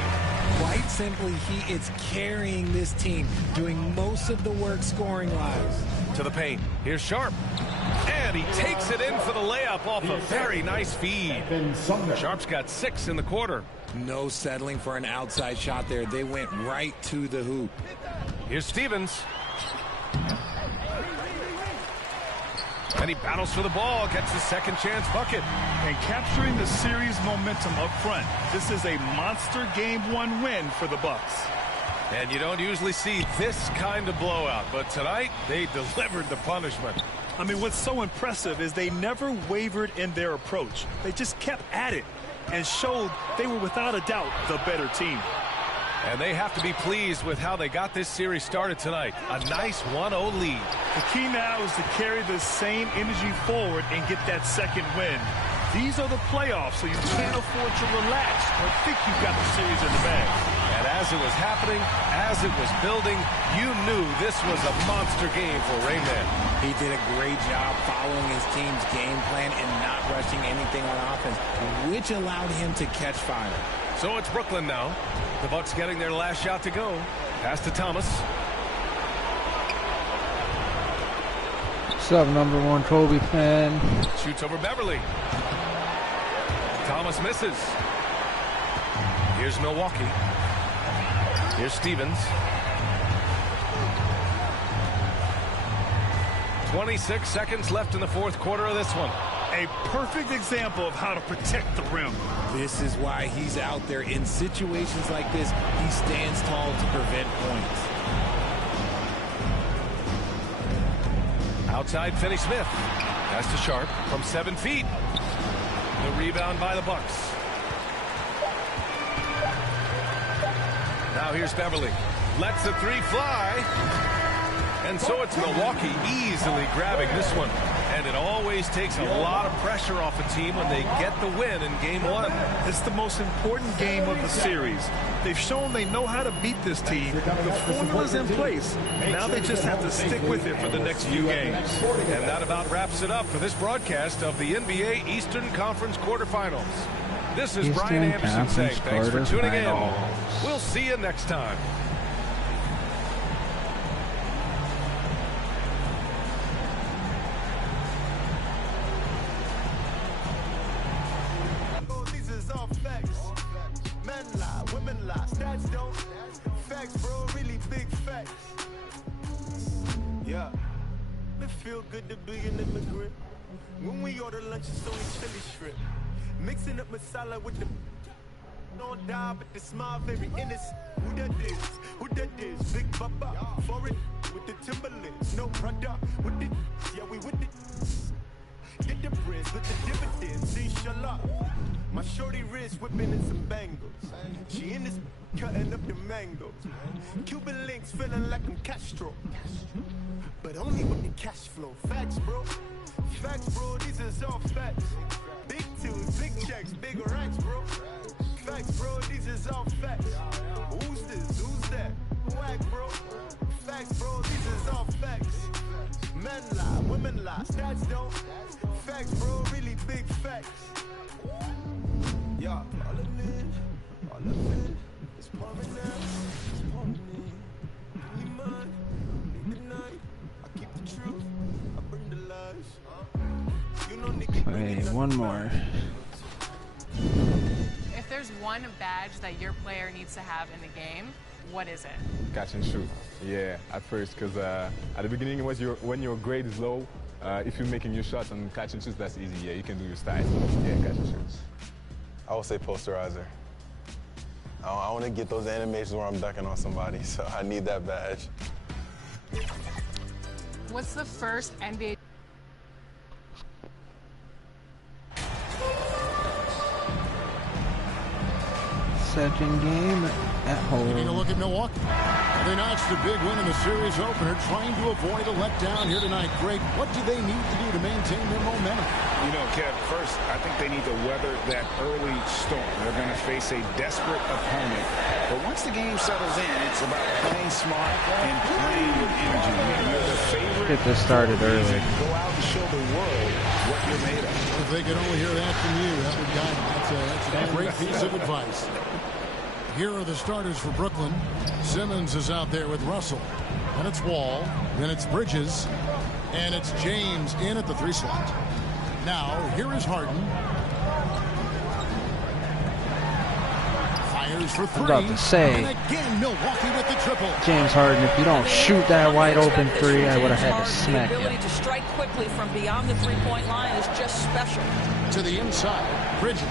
Quite simply, he is carrying this team, doing most of the work scoring-wise. To the paint. Here's Sharp. And he takes it in for the layup off a very nice feed. Sharp's got 6 in the quarter. No settling for an outside shot there. They went right to the hoop. Here's Stevens. And he battles for the ball, gets his second chance bucket. And capturing the series momentum up front. This is a monster Game 1 win for the Bucks. And you don't usually see this kind of blowout, but tonight they delivered the punishment. I mean, what's so impressive is they never wavered in their approach. They just kept at it and showed they were without a doubt the better team. And they have to be pleased with how they got this series started tonight. A nice 1-0 lead. The key now is to carry the same energy forward and get that second win. These are the playoffs, so you can't afford to relax or think you've got the series in the bag. And as it was happening, as it was building, you knew this was a monster game for Rain Man. He did a great job following his team's game plan and not rushing anything on offense, which allowed him to catch fire. So it's Brooklyn now. The Bucks getting their last shot to go. Pass to Thomas. What's up, number 1 Kobe fan? Shoots over Beverly. Thomas misses. Here's Milwaukee. Here's Stevens. 26 seconds left in the fourth quarter of this one. A perfect example of how to protect the rim. This is why he's out there in situations like this. He stands tall to prevent points. Outside, Finney-Smith. Pass to Sharp from 7 feet. The rebound by the Bucks. Now here's Beverly. Lets the 3 fly. And so it's Milwaukee easily grabbing this one. And it always takes a lot of pressure off a team when they get the win in Game 1. It's the most important game of the series. They've shown they know how to beat this team. The formula's in place. Now they just have to stick with it for the next few games. And that about wraps it up for this broadcast of the NBA Eastern Conference quarterfinals. This is Brian Anderson saying thanks for tuning in. We'll see you next time. Yeah, it feel good to be an immigrant. When we order lunch, it's only chili shrimp. Mixing up masala with the don't die, but the smile very innocent. Who that is? Who that is? Big Papa, foreign with the Timberlands. No brother with the yeah, we with it. Get the breads with the dividends, inshallah. My shorty wrist whipping in some bangles. She in this cutting up the mangoes. Cuban links feeling like I'm Castro. But only with the cash flow. Facts, bro. Facts, bro. These is all facts. Big tunes, big checks, big racks, bro. Facts, bro. These is all facts. Who's this? Who's that? Whack, bro. Facts, bro. These is all facts. Men lie, women lie, stats don't. Facts, bro. Really big facts. Yeah, all of it is pouring out. It's pouring in. Give me mine, leave the night. I keep the truth, I bring the lies. You know, nigga, Wait, one more. If there's one badge that your player needs to have in the game, what is it? Catch and shoot. Yeah, at first, because at the beginning, when your grade is low, if you're making your shots on catch and shoots, that's easy. Yeah, you can do your style. Yeah, catch and shoots. I would say posterizer. I want to get those animations where I'm dunking on somebody, so I need that badge. What's the first NBA? Second game at home. Taking a look at Milwaukee. They notched a big win in the series opener, trying to avoid a letdown here tonight. Greg, what do they need to do to maintain their momentum? You know, Kev, first, I think they need to weather that early storm. They're going to face a desperate opponent. But once the game settles in, it's about playing smart and playing with energy. You're the favorite. Get this started early. Go out and show the world what you're made of. If they could only hear that from you, that would guide them. That's a great piece of advice. Here are the starters for Brooklyn. Simmons is out there with Russell. Then it's Wall. Then it's Bridges. And it's James in at the 3 slot. Now, here is Harden. Fires for 3. I'm about to say, and again, Milwaukee with the triple. James Harden, if you don't shoot that wide open 3, I would have had to smack you. The ability to strike quickly from beyond the 3-point line is just special. To the inside, Bridges.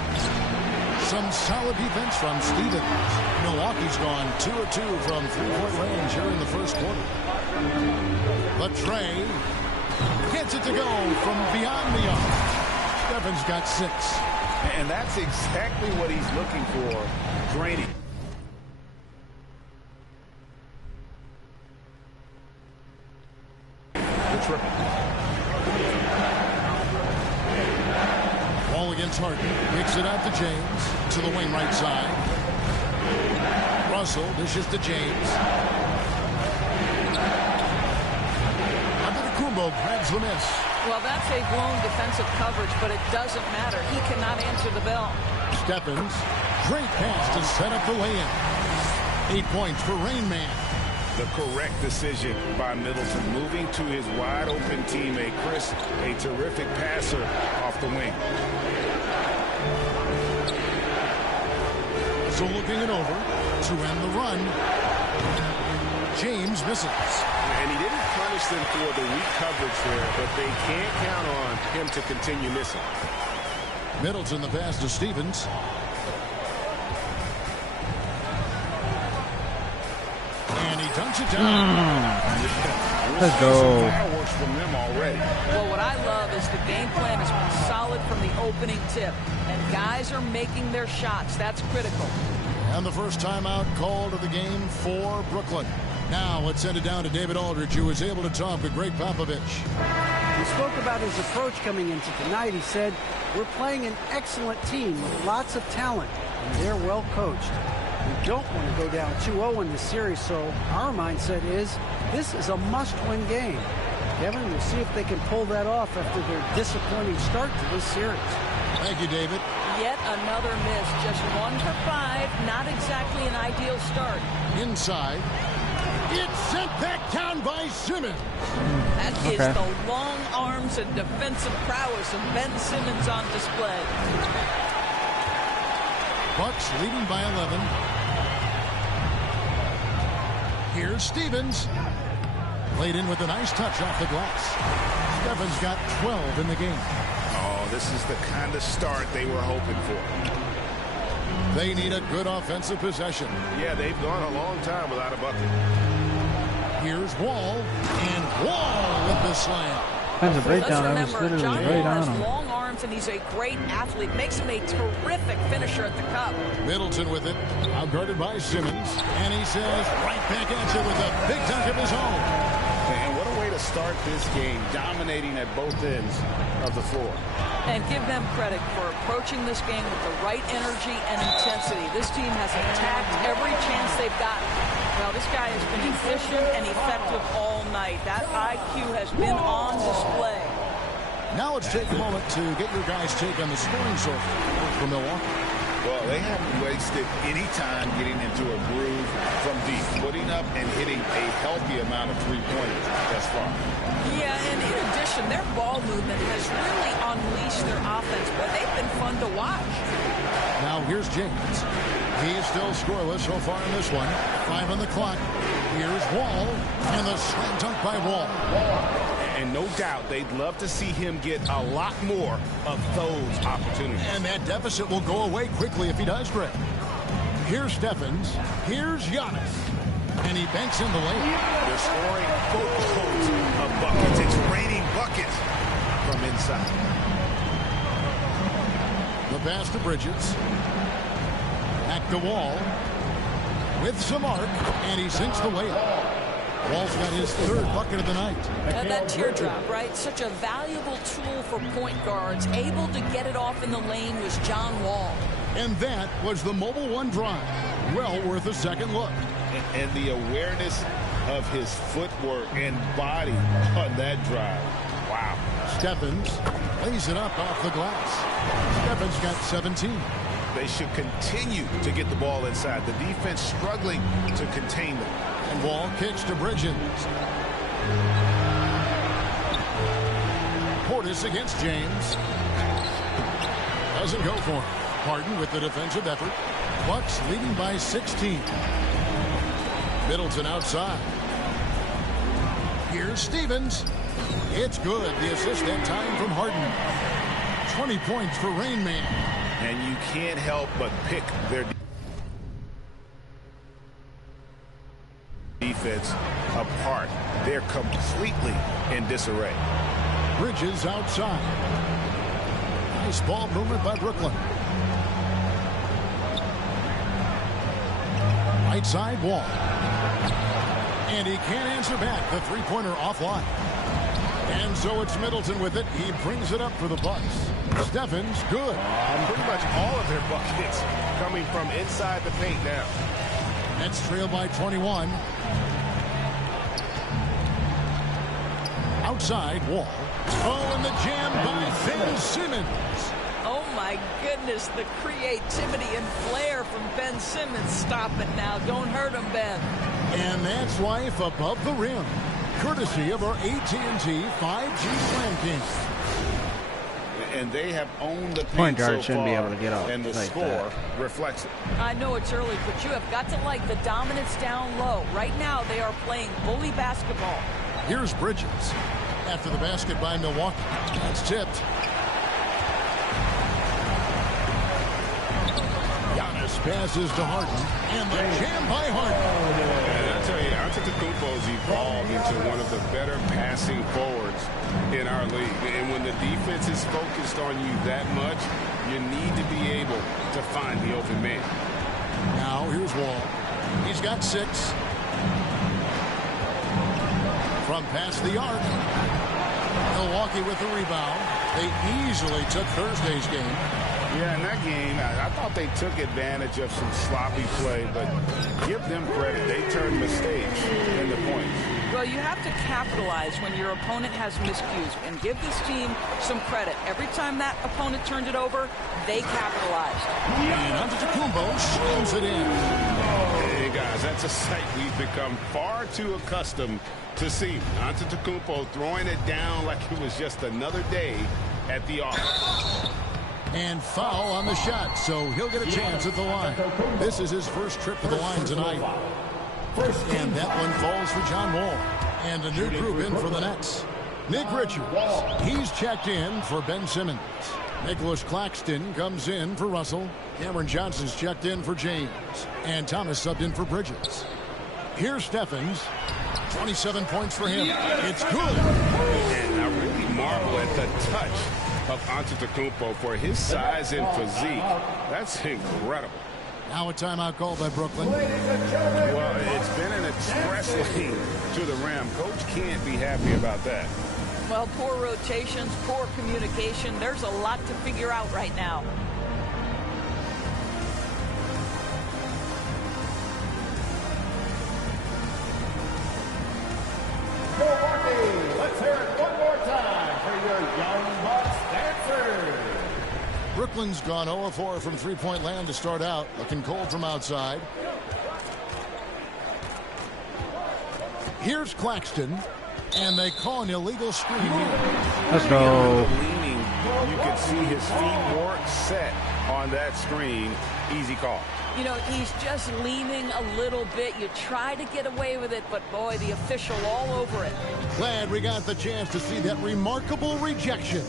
Some solid defense from Stevens. Milwaukee's gone 2 of 2 from 3-point range here in the first quarter. But Trey gets it to go from beyond the arc. Stephens got 6. And that's exactly what he's looking for. Draining. The triple. Ball against Harden. Kicks it out to James. To the wing right side. Russell dishes to James. Antetokounmpo grabs the miss. Well, that's a blown defensive coverage, but it doesn't matter. He cannot answer the bell. Stephens. Great pass to set up the lay-in. 8 points for Rain Man. The correct decision by Middleton, moving to his wide-open teammate, Chris, a terrific passer off the wing. So looking it over to end the run. James misses. And he didn't punish them for the weak coverage there, but they can't count on him to continue missing. Middleton the pass to Stevens. And he dunks it down. Let's go. Fireworks from them already. Well, what I love is the game plan has been solid from the opening tip. And guys are making their shots. That's critical. And the first timeout called of the game for Brooklyn. Now let's send it down to David Aldridge, who was able to talk with Greg Popovich. He spoke about his approach coming into tonight. He said, we're playing an excellent team with lots of talent, and they're well coached. We don't want to go down 2-0 in this series, so our mindset is this is a must-win game. Kevin, we'll see if they can pull that off after their disappointing start to this series. Thank you, David. Yet another miss, just 1 for 5, not exactly an ideal start. Inside. It's sent back down by Simmons. That is the long arms and defensive prowess of Ben Simmons on display. Bucks leading by 11. Here's Stevens. Laid in with a nice touch off the glass. Stephens got 12 in the game. Oh, this is the kind of start they were hoping for. They need a good offensive possession. Yeah, they've gone a long time without a bucket. Here's Wall, and Wall with the slam. That's a breakdown. I was literally John right Wall on has him. long arms, and he's a great athlete. Makes him a terrific finisher at the cup. Middleton with it, outguarded by Simmons, and he says right back at you with a big dunk of his own. And what a way to start this game, dominating at both ends of the floor. And give them credit for approaching this game with the right energy and intensity. This team has attacked every chance they've gotten. Well, this guy has been efficient and effective all night. That IQ has been on display. Now let's take a moment to get your guys' take on the scoring so far for Milwaukee. Well, they haven't wasted any time getting into a groove from deep, putting up and hitting a healthy amount of three-pointers thus far. Yeah, and in addition, their ball movement has really unleashed their offense, but they've been fun to watch. Now here's James. He's still scoreless so far in this one. 5 on the clock. Here's Wall, and the slam dunk by Wall. And no doubt they'd love to see him get a lot more of those opportunities. And that deficit will go away quickly if he does, Greg. Here's Stephens. Here's Giannis. And he banks in the layup. They're scoring boatloads of buckets. It's raining buckets from inside. The pass to Bridges. Back to Wall. with some arc, and he sinks the layup. Wall's got his third bucket of the night. That teardrop, right? Such a valuable tool for point guards. Able to get it off in the lane was John Wall. And that was the Mobile One drive. Well worth a second look. And the awareness of his footwork and body on that drive. Wow. Stephens lays it up off the glass. Stephens got 17. They should continue to get the ball inside. The defense struggling to contain them. And Wall kicks to Bridges. Portis against James. Doesn't go for him. Harden with the defensive effort. Bucks leading by 16. Middleton outside. Here's Stevens. It's good. The assist that time from Harden. 20 points for Rain Man. And you can't help but pick their defense apart. They're completely in disarray. Bridges outside. Nice ball movement by Brooklyn. Right side, Wall. And he can't answer back. The three-pointer offline. And so it's Middleton with it. He brings it up for the Bucks. Stephens, good. Pretty much all of their buckets coming from inside the paint now. Nets trail by 21. Outside, Wall. Oh, and the jam by Ben Simmons. Oh, my goodness, the creativity and flair from Ben Simmons. Stop it now. Don't hurt him, Ben. And that's life above the rim. Courtesy of our AT&T 5G Slam King. And they have owned the Point paint guard so shouldn't far, be able to get off and the like score that. reflects it. I know it's early, but you have got to like the dominance down low. Right now, they are playing bully basketball. Here's Bridges. After the basket by Milwaukee. That's tipped. Giannis passes to Harden. And the jam by Harden. And I tell you, Antetokounmpo's evolved into one of the better passing forwards in our league. And when the defense is focused on you that much, you need to be able to find the open man. Now here's Wall. He's got 6. From past the arc. Milwaukee with the rebound. They easily took Thursday's game. Yeah, in that game, I thought they took advantage of some sloppy play, but give them credit. They turned mistakes into points. Well, you have to capitalize when your opponent has miscues and give this team some credit. Every time that opponent turned it over, they capitalized. And Antetokounmpo slams it in. Hey, guys, that's a sight we've become far too accustomed to see. Antetokounmpo throwing it down like it was just another day at the office. And foul on the shot, so he'll get a chance at the line. This is his first trip to the line tonight. And that one falls for John Wall. And a new group in for the Nets. Nick Richards, he's checked in for Ben Simmons. Nicholas Claxton comes in for Russell. Cameron Johnson's checked in for James. And Thomas subbed in for Bridges. Here's Stephens. 27 points for him. It's good. And I really marvel at the touch of Antetokounmpo for his size and physique. That's incredible. Now a timeout called by Brooklyn. Well, it's been an express lane to the rim. Coach can't be happy about that. Well, poor rotations, poor communication. There's a lot to figure out right now. Milwaukee, let's hear it one more time for your Young Bucks dancers. Brooklyn's gone 0-4 from three-point land to start out. Looking cold from outside. Here's Claxton. And they call an illegal screen here. Let's go. Leaning, you can see his feet weren't set on that screen. Easy call. You know, he's just leaning a little bit. You try to get away with it, but boy, the official all over it. Glad we got the chance to see that remarkable rejection.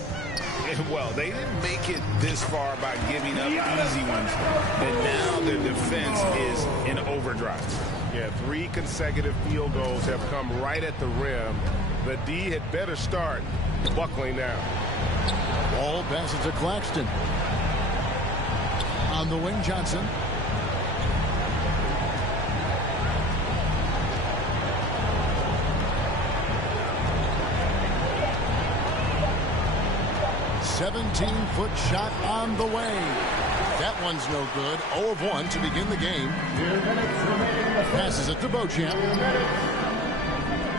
Well, they didn't make it this far by giving up easy ones. And now their defense is in overdrive. Yeah, 3 consecutive field goals have come right at the rim. The D had better start buckling down. Ball passes to Claxton. On the wing, Johnson. 17-foot shot on the way. That one's no good. 0 of 1 to begin the game. Passes it to Beauchamp.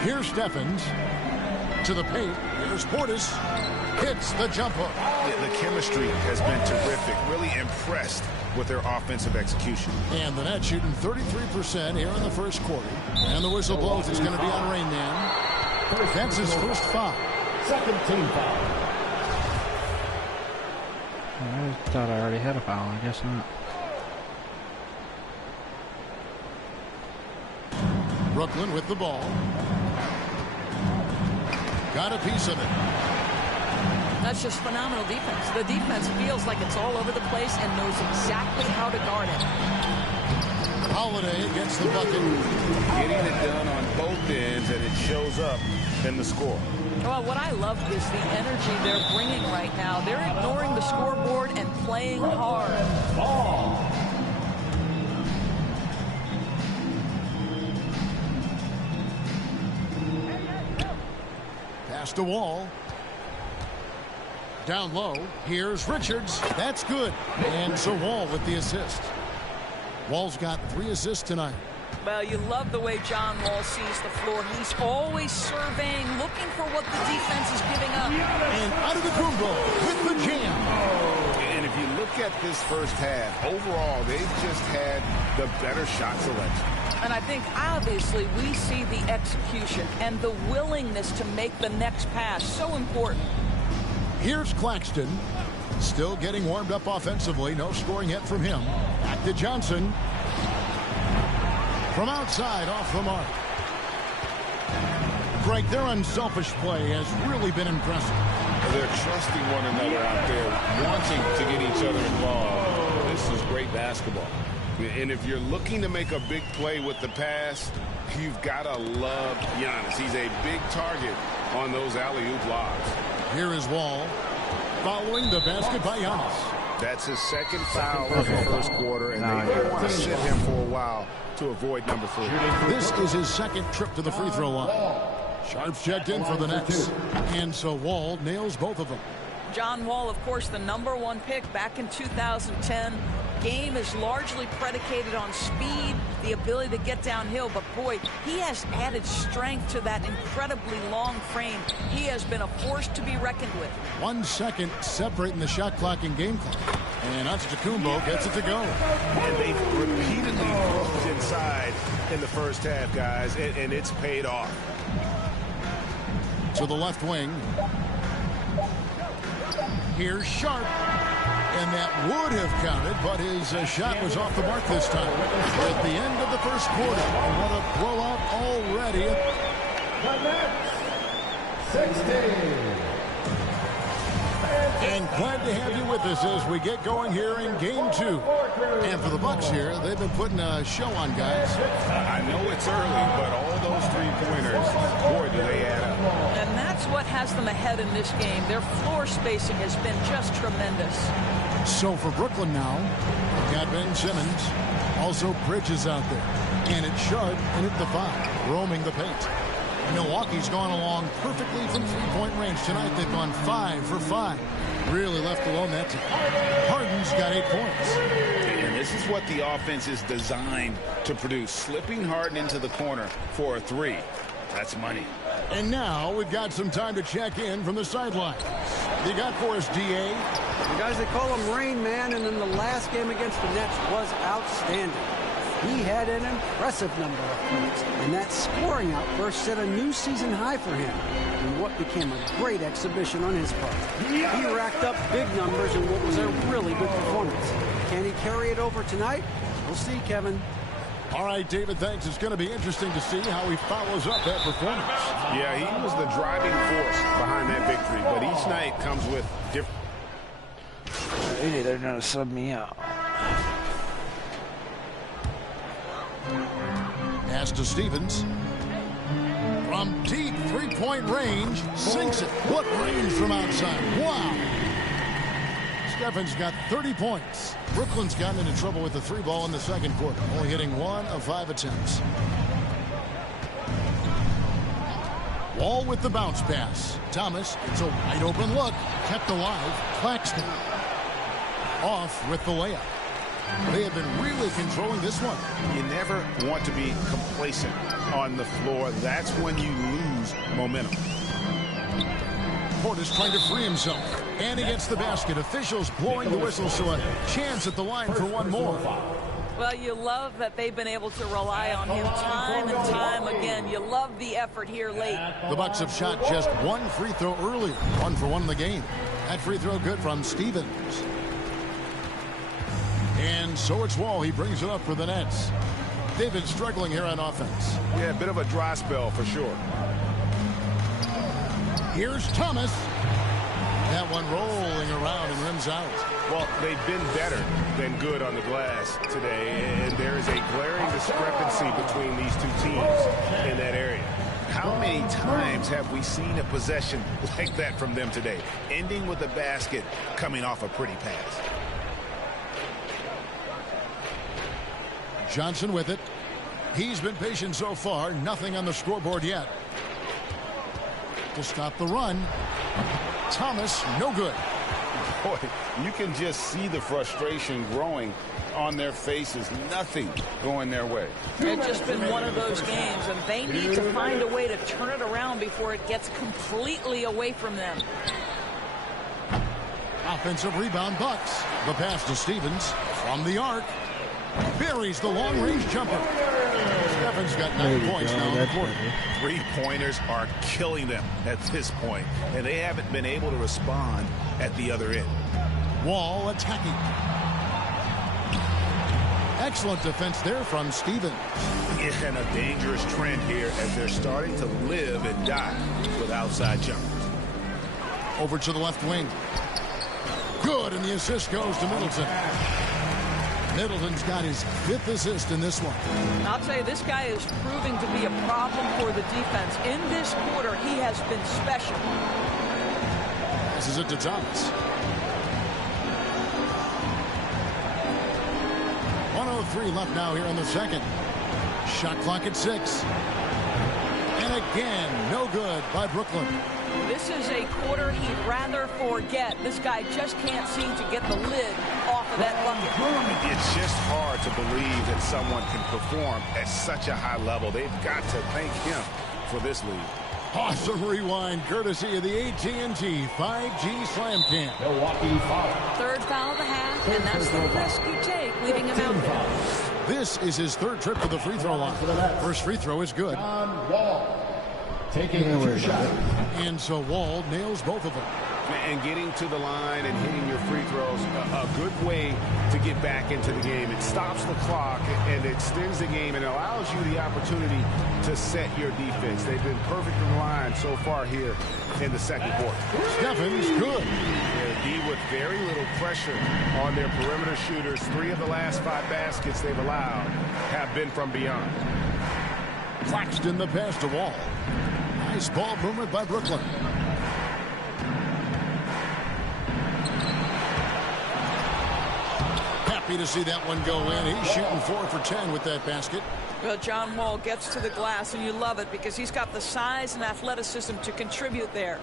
Here's Steffens. To the paint. Here's Portis. Hits the jump hook. The chemistry has been terrific. Really impressed with their offensive execution. And the net shooting 33% here in the first quarter. And the whistle blows. It's going to be on Rain Man. That's his first foul. Second team foul. I thought I already had a foul. I guess not. Brooklyn with the ball. Got a piece of it. That's just phenomenal defense. The defense feels like it's all over the place and knows exactly how to guard it. Holiday gets the bucket. Getting it done on both ends, and it shows up in the score. Well, what I love is the energy they're bringing right now. They're ignoring the scoreboard and playing hard. Ball. Pass to Wall. Down low. Here's Richards. That's good. And so Wall with the assist. Wall's got 3 assists tonight. Well, you love the way John Wall sees the floor. He's always surveying, looking for what the defense is giving up. And out of the combo with the jam. And if you look at this first half, overall, they've just had the better shot selection. And I think, obviously, we see the execution and the willingness to make the next pass so important. Here's Claxton. Still getting warmed up offensively. No scoring yet from him. Back to Johnson. From outside, off the mark. Greg, their unselfish play has really been impressive. They're trusting one another out there, wanting to get each other involved. This is great basketball. And if you're looking to make a big play with the pass, you've got to love Giannis. He's a big target on those alley-oop lobs. Here is Wall. Following the basket by Giannis. That's his second foul of the first quarter, and they want to sit him for a while to avoid number 3. This is his second trip to the free throw line. Sharp's checked in for the Nets. And so Wall nails both of them. John Wall, of course, the #1 pick back in 2010. Game is largely predicated on speed, the ability to get downhill, but boy, he has added strength to that incredibly long frame. He has been a force to be reckoned with. 1 second separating the shot clock and game clock. And Antetokounmpo gets it to go. And they've repeatedly closed inside in the first half, guys, and it's paid off. To the left wing. Here's Sharp. And that would have counted, but his shot was off the mark this time. We're at the end of the first quarter. What a blowout already. The Nets, 16. And glad to have you with us as we get going here in Game 2. And for the Bucks here, they've been putting a show on, guys. I know it's early, but all those three-pointers, boy, do they add up. And that's what has them ahead in this game. Their floor spacing has been just tremendous. So for Brooklyn now, got Ben Simmons. Also Bridges out there. And it's Sharp and at the 5, roaming the paint. Milwaukee's gone along perfectly from three-point range tonight. They've gone 5 for 5. Really left alone that time. Harden's got 8 points. And this is what the offense is designed to produce. Slipping Harden into the corner for a 3. That's money. And now we've got some time to check in from the sidelines. You got for us, DA? The guys, they call him Rain Man, and in the last game against the Nets was outstanding. He had an impressive number of points, and that scoring outburst set a new season high for him in what became a great exhibition on his part. He racked up big numbers in what was a really good performance. Can he carry it over tonight? We'll see, Kevin. All right, David, thanks. It's going to be interesting to see how he follows up that performance. Yeah, he was the driving force behind that victory, but each night comes with different... Maybe they're going to sub me out. Pass to Stevens. From deep three-point range, sinks it. What range from outside. Wow. Steffens got 30 points. Brooklyn's gotten into trouble with the 3-ball in the second quarter, only hitting 1 of 5 attempts. Wall with the bounce pass. Thomas, it's a wide open look. Kept alive. Claxton. Off with the layup. They have been really controlling this one. You never want to be complacent on the floor. That's when you lose momentum. Portis trying to free himself. And he gets the basket. Officials blowing the whistle, so a chance at the line for one more. Well, you love that they've been able to rely on him time and time again. You love the effort here late. The Bucks have shot just one free throw earlier. 1 for 1 in the game. That free throw good from Stevens. And so it's Wall. He brings it up for the Nets. They've been struggling here on offense. Yeah, a bit of a dry spell for sure. Here's Thomas. That one rolling around and rims out. Well, they've been better than good on the glass today, and there is a glaring discrepancy between these two teams in that area. How many times have we seen a possession like that from them today, ending with a basket coming off a pretty pass? Johnson with it. He's been patient so far. Nothing on the scoreboard yet. To stop the run. Thomas, no good. Boy, you can just see the frustration growing on their faces. Nothing going their way. It's just been one of those games, and they need to find a way to turn it around before it gets completely away from them. Offensive rebound, Bucks. The pass to Stevens from the arc. Buries the long-range jumper. Stephen's got 9 points now in the quarter. 3-pointers are killing them at this point, and they haven't been able to respond at the other end. Wall attacking. Excellent defense there from Stevens. And a dangerous trend here as they're starting to live and die with outside jumpers. Over to the left wing. Good, and the assist goes to Middleton. Middleton's got his 5th assist in this one. I'll tell you, this guy is proving to be a problem for the defense. In this quarter, he has been special. This is it to Thomas. 1:03 left now here in the second. Shot clock at 6. And again, no good by Brooklyn. This is a quarter he'd rather forget. This guy just can't seem to get the lid off of that bucket. It's just hard to believe that someone can perform at such a high level. They've got to thank him for this lead. Awesome rewind courtesy of the AT&T 5G Slam Cam. Milwaukee foul. 3rd foul of the half, and that's the risk you take, leaving him out there. This is his 3rd trip to the free throw line. First free throw is good. Wall. Taking the 2 shot. And so Wall nails both of them. And getting to the line and hitting your free throws, a good way to get back into the game. It stops the clock and extends the game and allows you the opportunity to set your defense. They've been perfect from the line so far here in the second quarter. Stevens, good. D with very little pressure on their perimeter shooters. 3 of the last 5 baskets they've allowed have been from beyond. Claxton the pass to Wall. Nice ball movement by Brooklyn. Happy to see that one go in. He's shooting 4 for 10 with that basket. Well, John Wall gets to the glass, and you love it because he's got the size and athleticism to contribute there.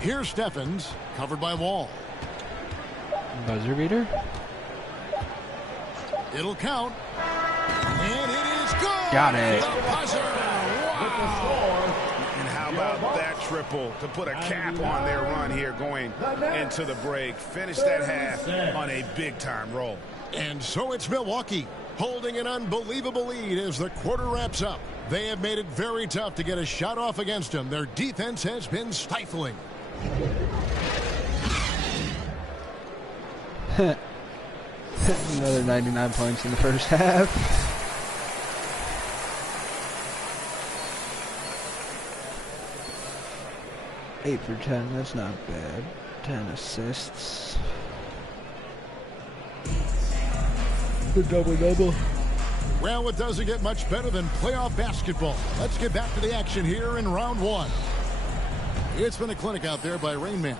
Here's Stevens, covered by Wall. Buzzer beater. It'll count. And it is good. Got it. The buzzer. Wow. And how about that triple to put a cap on their run here going into the break. Finish that half on a big-time roll. And so it's Milwaukee holding an unbelievable lead as the quarter wraps up. They have made it very tough to get a shot off against them. Their defense has been stifling. Another 99 points in the first half. Eight for 10, that's not bad. 10 assists. The double-double. Well, it doesn't get much better than playoff basketball. Let's get back to the action here in round 1. It's been a clinic out there by Rain Man.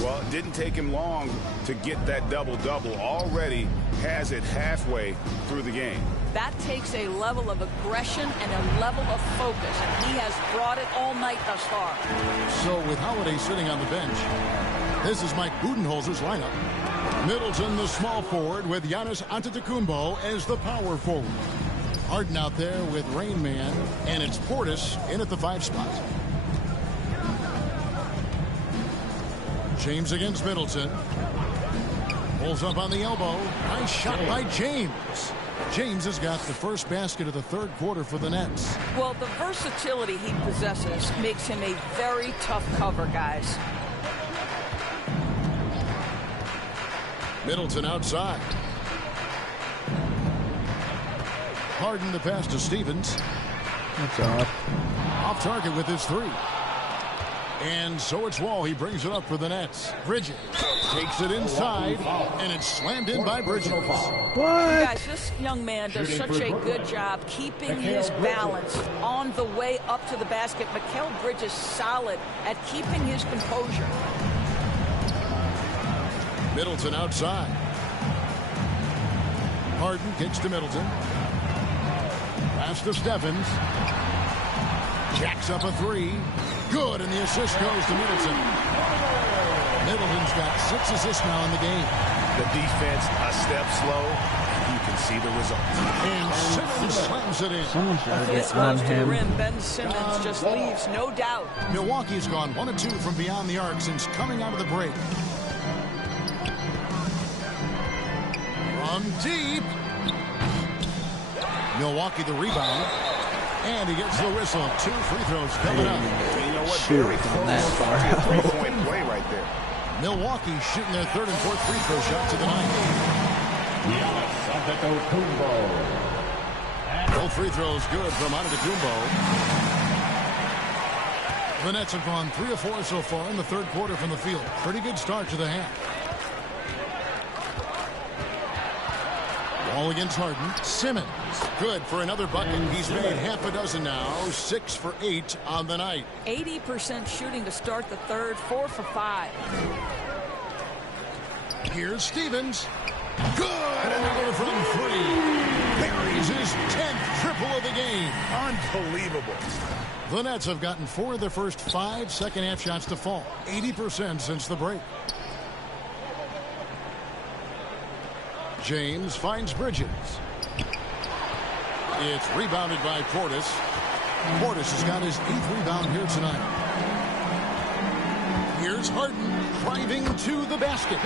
Well, it didn't take him long to get that double-double. Already has it halfway through the game. That takes a level of aggression and a level of focus, and he has brought it all night thus far. So with Holiday sitting on the bench, this is Mike Budenholzer's lineup. Middleton, the small forward, with Giannis Antetokounmpo as the power forward. Harden out there with Rain Man, and it's Portis in at the 5 spot. James against Middleton. Pulls up on the elbow. Nice shot by James. James has got the first basket of the third quarter for the Nets. Well, the versatility he possesses makes him a very tough cover, guys. Middleton outside. Harden the pass to Stevens. That's odd. Off target with his 3. And so it's Wall. He brings it up for the Nets. Bridges takes it inside, and it's slammed in by Bridges. What? Guys, this young man does such a good job keeping his balance on the way up to the basket. Mikal Bridges solid at keeping his composure. Middleton outside. Harden kicks to Middleton. Pass to Stephens. Jacks up a 3. Good, and the assist goes to Middleton. Middleton's got 6 assists now in the game. The defense a step slow, and you can see the results. And Simmons slams it in. Someone's got to This get on goes to the him. rim. Ben Simmons just leaves, no doubt. Milwaukee's gone 1 of 2 from beyond the arc since coming out of the break. From deep. Milwaukee the rebound. And he gets the whistle. 2 free throws coming up. You know what? Shoot, Very close that far out. to a 3-point play right there. Milwaukee shooting their 3rd and 4th free throw shots of the night. Giannis Antetokounmpo. Both free throws good from Antetokounmpo. The Nets have gone 3 of 4 so far in the third quarter from the field. Pretty good start to the half. Wall against Harden. Simmons. Good for another bucket. He's made half a dozen now. 6 for 8 on the night. 80% shooting to start the third. 4 for 5. Here's Stevens. Good. Another from 3. Buries his 10th triple of the game. Unbelievable. The Nets have gotten 4 of their first 5 second-half shots to fall. 80% since the break. James finds Bridges. It's rebounded by Portis. Portis has got his 8th rebound here tonight. Here's Harden driving to the basket.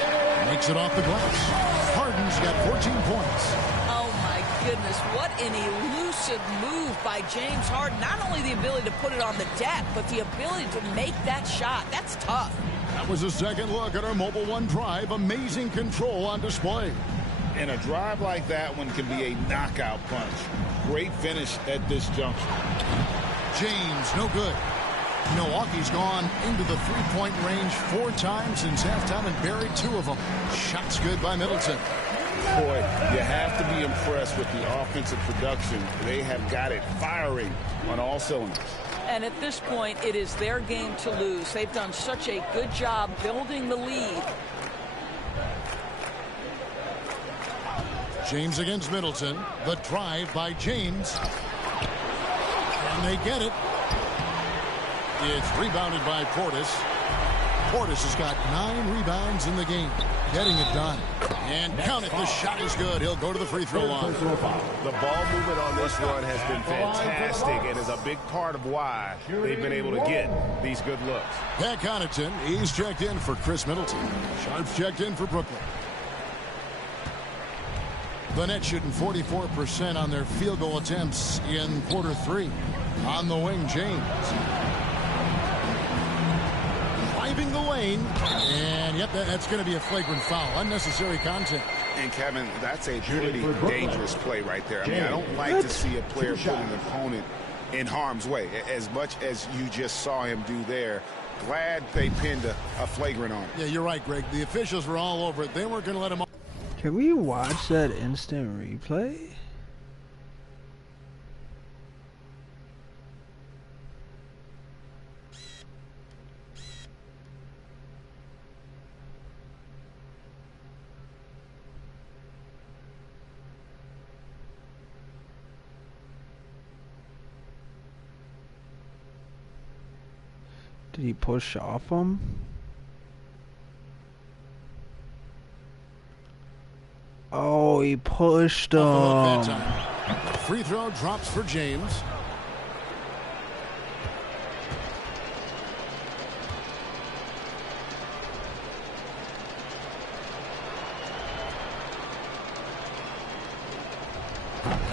Makes it off the glass. Harden's got 14 points. Oh, my goodness. What an elusive move by James Harden. Not only the ability to put it on the deck, but the ability to make that shot. That's tough. That was a second look at our Mobile One drive. Amazing control on display. And a drive like that one can be a knockout punch. Great finish at this juncture. James, no good. Milwaukee's gone into the 3-point range 4 times since halftime and buried 2 of them. Shots good by Middleton. Boy, you have to be impressed with the offensive production. They have got it firing on all cylinders. And at this point, it is their game to lose. They've done such a good job building the lead. James against Middleton. The drive by James. And they get it. It's rebounded by Portis. Portis has got 9 rebounds in the game. Getting it done. And count it. The shot is good. He'll go to the free throw line. The ball movement on this run has been fantastic and is a big part of why they've been able to get these good looks. Pat Connaughton, he's checked in for Chris Middleton. Sharp's checked in for Brooklyn. The Nets shooting 44% on their field goal attempts in quarter 3. On the wing, James. Driving the lane. And, yep, that's going to be a flagrant foul. Unnecessary contact. And, Kevin, that's a pretty dangerous play right there. I mean, I don't like to see a player put an opponent in harm's way, as much as you just saw him do there. Glad they pinned a flagrant on him. Yeah, you're right, Greg. The officials were all over it. They weren't going to let him. Can we watch that instant replay? Did he push off him? Oh, he pushed him. Free throw drops for James.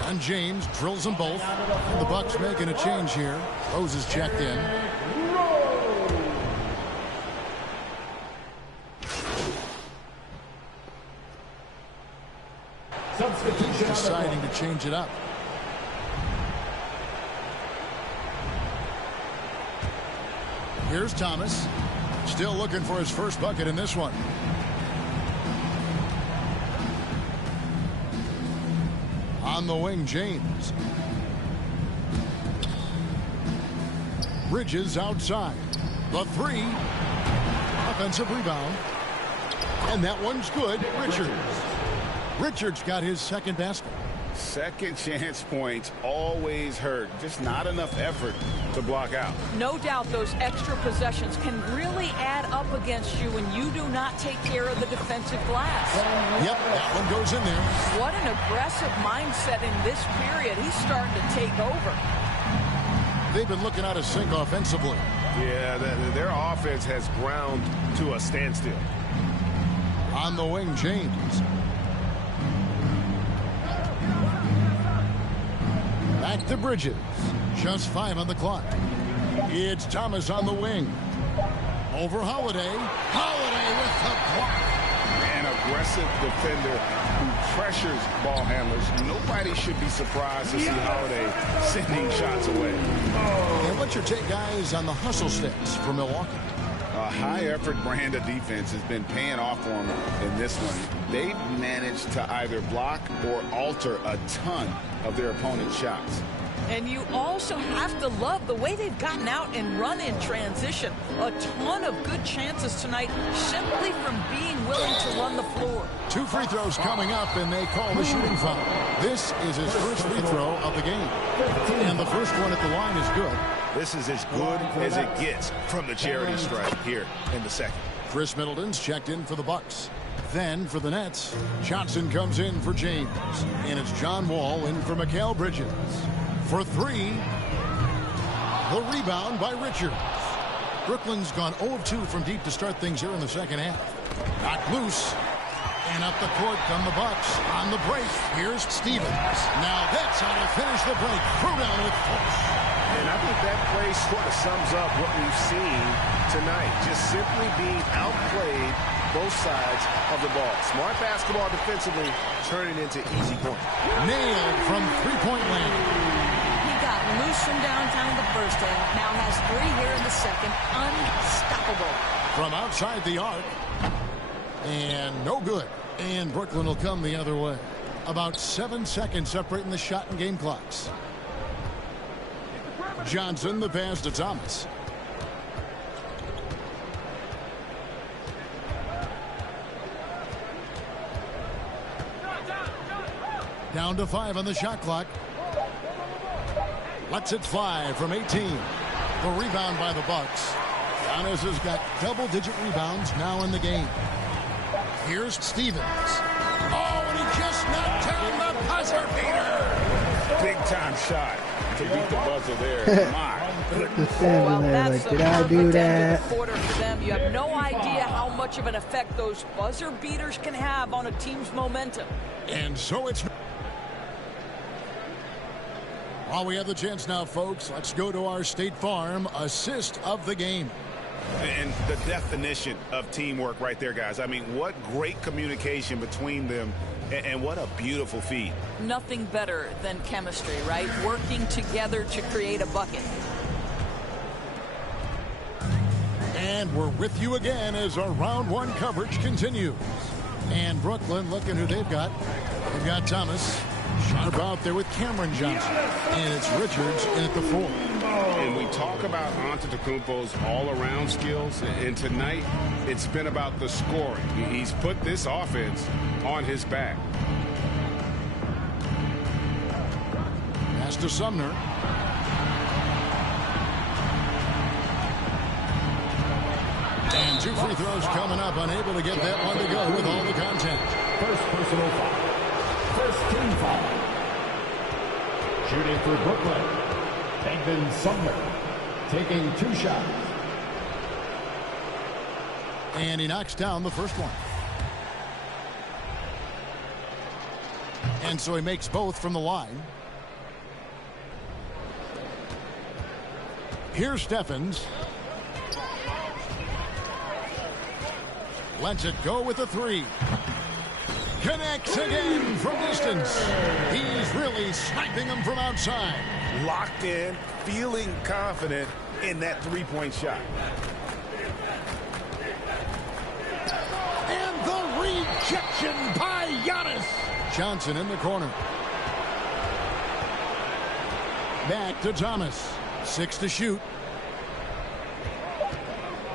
And James drills them both. And the Bucks making a change here. Rose is checked in. Deciding to change it up. Here's Thomas. Still looking for his first bucket in this one. On the wing, James. Bridges outside. The three. Offensive rebound. And that one's good. Richards got his second basket. Second chance points always hurt. Just not enough effort to block out. No doubt those extra possessions can really add up against you when you do not take care of the defensive glass. Yep, that one goes in there. What an aggressive mindset in this period. He's starting to take over. They've been looking out of sync offensively. Yeah, their offense has ground to a standstill. On the wing, James. Back to Bridges. Just 5 on the clock. It's Thomas on the wing. Over Holiday. Holiday with the block. An aggressive defender who pressures ball handlers. Nobody should be surprised to see Holiday sending shots away. And what's your take, guys, on the hustle steps for Milwaukee? A high-effort brand of defense has been paying off for them in this one. They've managed to either block or alter a ton of their opponent's shots. And you also have to love the way they've gotten out and run in transition. A ton of good chances tonight simply from being willing to run the floor. 2 free throws coming up, and they call the shooting foul. This is his first free throw of the game. And the first one at the line is good. This is as good as it gets from the charity stripe here in the second. Chris Middleton's checked in for the Bucks. Then for the Nets, Johnson comes in for James. And it's John Wall in for Mikal Bridges. For 3, the rebound by Richards. Brooklyn's gone 0 of 2 from deep to start things here in the second half. Knocked loose. And up the court come the Bucks. On the break, here's Stevens. Now that's how to finish the break. Throw down with force. And I think that play sort of sums up what we've seen tonight. Just simply being outplayed both sides of the ball. Smart basketball defensively, turning into easy points. Nailed from three-point land. He got loose from downtown in the first half. Now has 3 here in the second. Unstoppable. From outside the arc. And no good. And Brooklyn will come the other way. About 7 seconds separating the shot and game clocks. Johnson, the pass to Thomas. Down to 5 on the shot clock. Lets it fly from 18. The rebound by the Bucks. Giannis has got double-digit rebounds now in the game. Here's Stevens. Oh, and he just knocked down the buzzer beater. Big-time shot to beat the buzzer there. My goodness. Well, that's like, did I do that? Quarter for them. You have no idea how much of an effect those buzzer beaters can have on a team's momentum. And so it's... While we have the chance now, folks, let's go to our State Farm assist of the game. And the definition of teamwork right there, guys. I mean, what great communication between them, and what a beautiful feed. Nothing better than chemistry, right? Working together to create a bucket. And we're with you again as our round 1 coverage continues. And Brooklyn, looking who they've got. They've got Thomas. Sharp out there with Cameron Johnson. And it's Richards in at the 4. And we talk about Antetokounmpo's all-around skills, and tonight it's been about the scoring. He's put this offense on his back. Pass to Sumner. And 2 free throws coming up, unable to get that one to go with all the contact. First personal foul. First team foul. Shooting for Brooklyn, Benton Sumner, taking 2 shots. And he knocks down the first one. And so he makes both from the line. Here's Steffens. Lets it go with a 3. Connects again from distance. He's really sniping them from outside. Locked in, feeling confident in that three-point shot. And the rejection by Giannis. Johnson in the corner. Back to Thomas. 6 to shoot.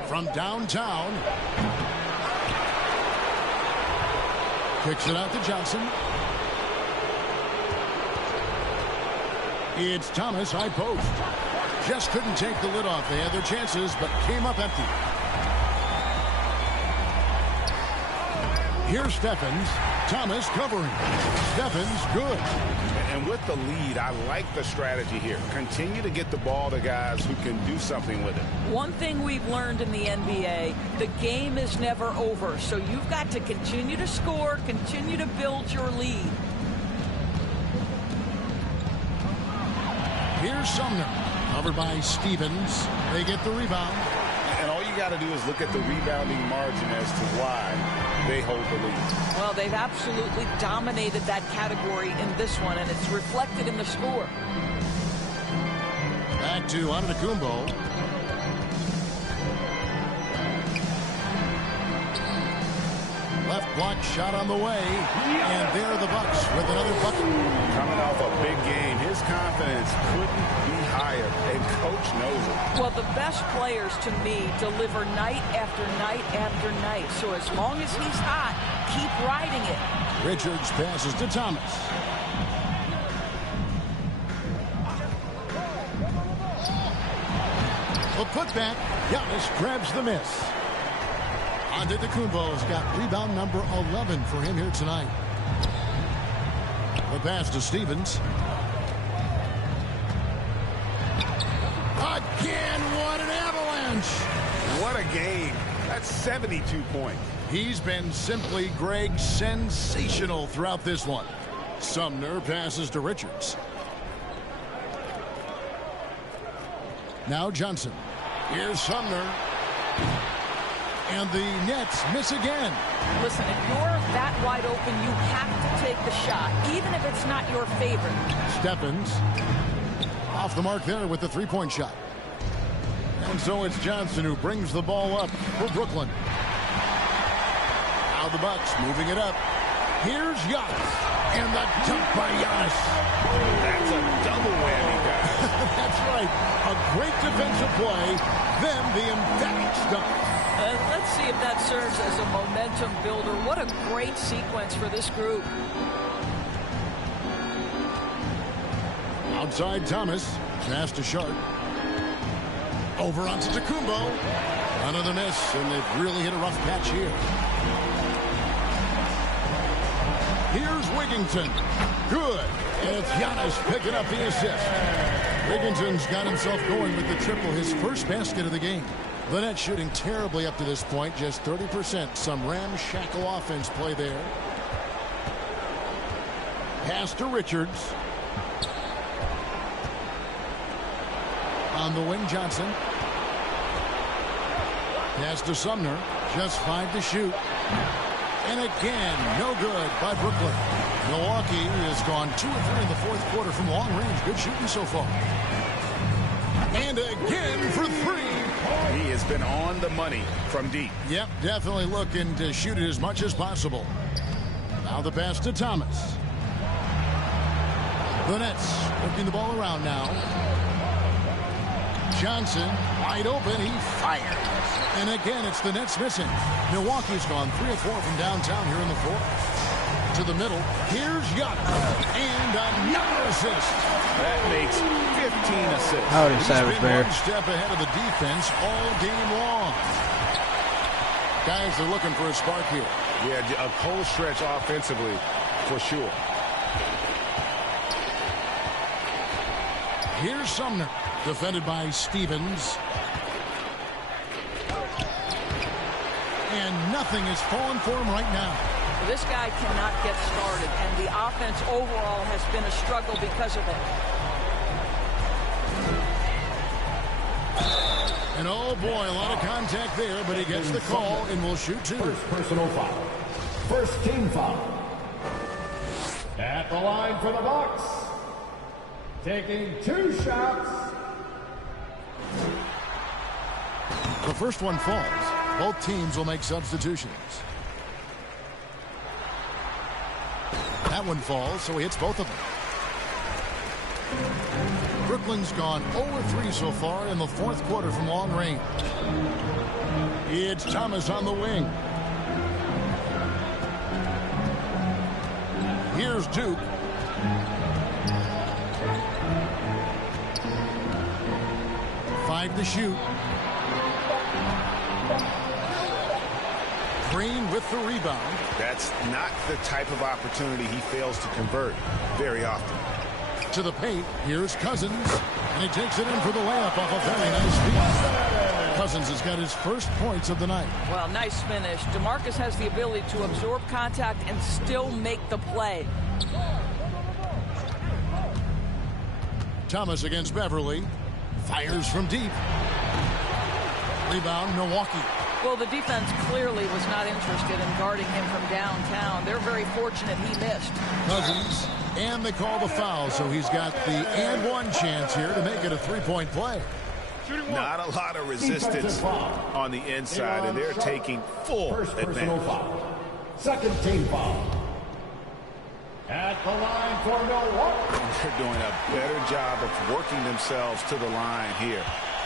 From downtown. Kicks it out to Johnson. It's Thomas, high post. Just couldn't take the lid off. They had their chances, but came up empty. Here's Steffens. Thomas covering. Steffens good. And with the lead, I like the strategy here. Continue to get the ball to guys who can do something with it. One thing we've learned in the NBA, the game is never over. So you've got to continue to score, continue to build your lead. Here's Sumner. Covered by Stevens. They get the rebound. And all you got to do is look at the rebounding margin as to why they hold the lead. Well, they've absolutely dominated that category in this one, and it's reflected in the score. Back to Antetokounmpo. Left block shot on the way, and there are the Bucks with another bucket. Coming off a big game, his confidence couldn't be higher, and coach knows it. Well, the best players to me deliver night after night after night. So as long as he's hot, keep riding it. Richards passes to Thomas. The putback. Giannis grabs the miss. Antetokounmpo's got rebound number 11 for him here tonight. The pass to Stevens. Again, what an avalanche. What a game. That's 72 points. He's been simply, Greg, sensational throughout this one. Sumner passes to Richards. Now Johnson. Here's Sumner. And the Nets miss again. Listen, if you're that wide open, you have to take the shot, even if it's not your favorite. Steffens off the mark there with the three-point shot. And so it's Johnson who brings the ball up for Brooklyn. Now the Bucks moving it up. Here's Giannis. And the dunk by Giannis. That's a double whammy, guys. That's right. A great defensive play, then the emphatic dunk. Let's see if that serves as a momentum builder. What a great sequence for this group. Outside Thomas. Pass to Sharp. Over onto Antetokounmpo. Another miss, and they've really hit a rough patch here. Here's Wigginton. Good. And it's Giannis picking up the assist. Wigginton's got himself going with the triple, his first basket of the game. The Nets shooting terribly up to this point, just 30%. Some ramshackle offense play there. Pass to Richards. On the wing, Johnson. Pass to Sumner. Just 5 to shoot. And again, no good by Brooklyn. Milwaukee has gone 2 of 3 in the fourth quarter from long range. Good shooting so far. And again for 3. He has been on the money from deep. Yep, definitely looking to shoot it as much as possible. Now the pass to Thomas. The Nets working the ball around now. Johnson wide open. He fires. And again, it's the Nets missing. Milwaukee's gone 3 of 4 from downtown here in the fourth. To the middle. Here's Giannis. And another assist. That makes 15 assists. Howdy, Savage Bear. One step ahead of the defense all game long. Guys are looking for a spark here. Yeah, a cold stretch offensively for sure. Here's Sumner, defended by Stevens. And nothing is falling for him right now. This guy cannot get started, and the offense overall has been a struggle because of it. And oh boy, a lot of contact there, but he gets the call and will shoot two. First personal foul. First team foul. At the line for the Bucks. Taking 2 shots. The first one falls. Both teams will make substitutions. That one falls, so he hits both of them. Brooklyn's gone 0-3 so far in the fourth quarter from long range. It's Thomas on the wing. Here's Duke. Five to shoot. Green with the rebound. That's not the type of opportunity he fails to convert very often. To the paint, here's Cousins, and he takes it in for the layup off a very nice feed. Cousins has got his first points of the night. Well, nice finish. DeMarcus has the ability to absorb contact and still make the play. Thomas against Beverly. Fires from deep. Rebound, Milwaukee. Well, the defense clearly was not interested in guarding him from downtown. They're very fortunate he missed. Cousins, and they call the foul, so he's got the and one chance here to make it a three-point play. Not a lot of resistance on the inside, and they're taking full advantage. Foul. Second team foul. At the line for Milwaukee. They're doing a better job of working themselves to the line here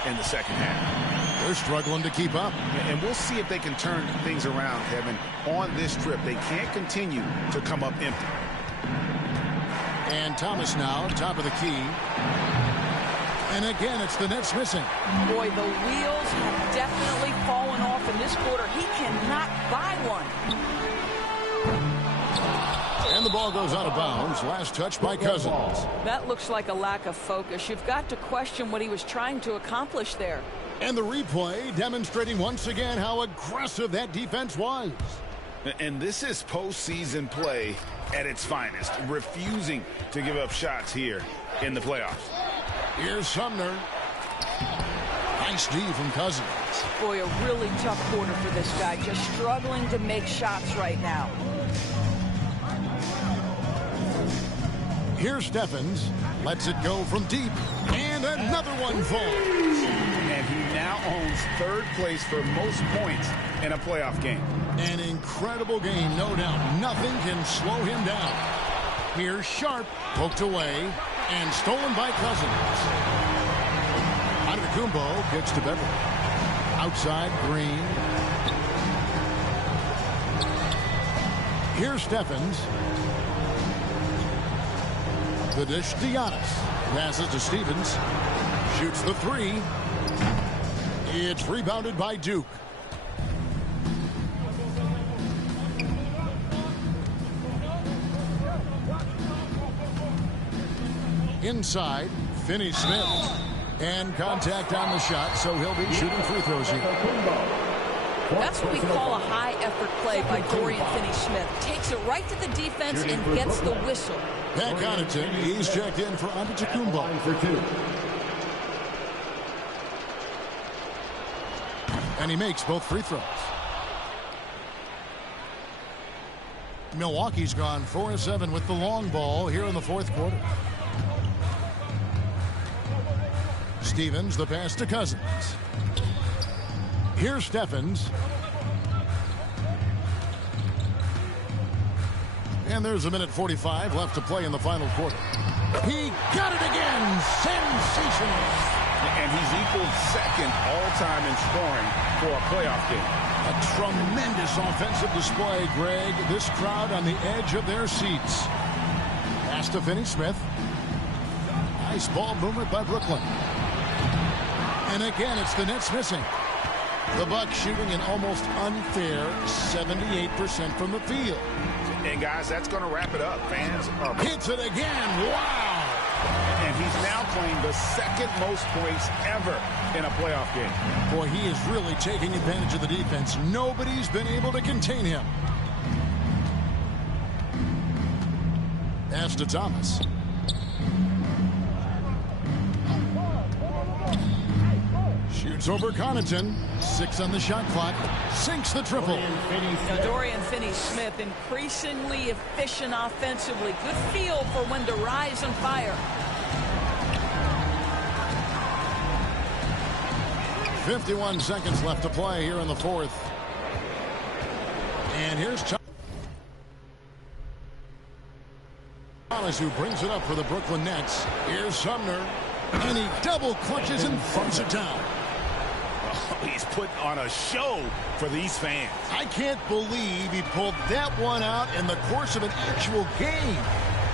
in the second half. They're struggling to keep up. And we'll see if they can turn things around, Kevin. On this trip, they can't continue to come up empty. And Thomas now, top of the key. And again, it's the Nets missing. Boy, the wheels have definitely fallen off in this quarter. He cannot buy one. And the ball goes out of bounds. Last touch by Cousins. That looks like a lack of focus. You've got to question what he was trying to accomplish there. And the replay demonstrating once again how aggressive that defense was. And this is postseason play at its finest, refusing to give up shots here in the playoffs. Here's Sumner. Nice D from Cousins. Boy, a really tough quarter for this guy, just struggling to make shots right now. Here's Stephens. Lets it go from deep. And another one falls. And he now owns third place for most points in a playoff game. An incredible game, no doubt. Nothing can slow him down. Here's Sharp, poked away, and stolen by Cousins. Antetokounmpo gets to Beverly. Outside, Green. Here's Stephens. The dish to Giannis. Passes to Stevens. Shoots the three. It's rebounded by Duke. Inside, Finney-Smith. And contact on the shot, so he'll be shooting free throws here. That's what we call a high-effort play by Dorian Finney-Smith. Takes it right to the defense and gets the whistle. Pat Connaughton, he's checked in for Antetokounmpo. And he makes both free throws. Milwaukee's gone 4-7 with the long ball here in the fourth quarter. Stevens, the pass to Cousins. Here's Stephens. And there's a minute 45 left to play in the final quarter. He got it again. Sensational. And he's equaled second all-time in scoring for a playoff game. A tremendous offensive display, Greg. This crowd on the edge of their seats. Pass to Finney-Smith. Nice ball movement by Brooklyn. And again, it's the Nets missing. The Bucks shooting an almost unfair 78% from the field. And guys, that's going to wrap it up. Fans are... Hits it again. Wow. And he's now claimed the second most points ever in a playoff game. Boy, he is really taking advantage of the defense. Nobody's been able to contain him. Pass to Thomas. Shoots over Connaughton. 6 on the shot clock. Sinks the triple. Dorian Finney-Smith increasingly efficient offensively. Good feel for when to rise and fire. 51 seconds left to play here in the fourth. And here's Thomas, who brings it up for the Brooklyn Nets. Here's Sumner, and he double clutches and throws it down. Oh, he's put on a show for these fans. I can't believe he pulled that one out in the course of an actual game.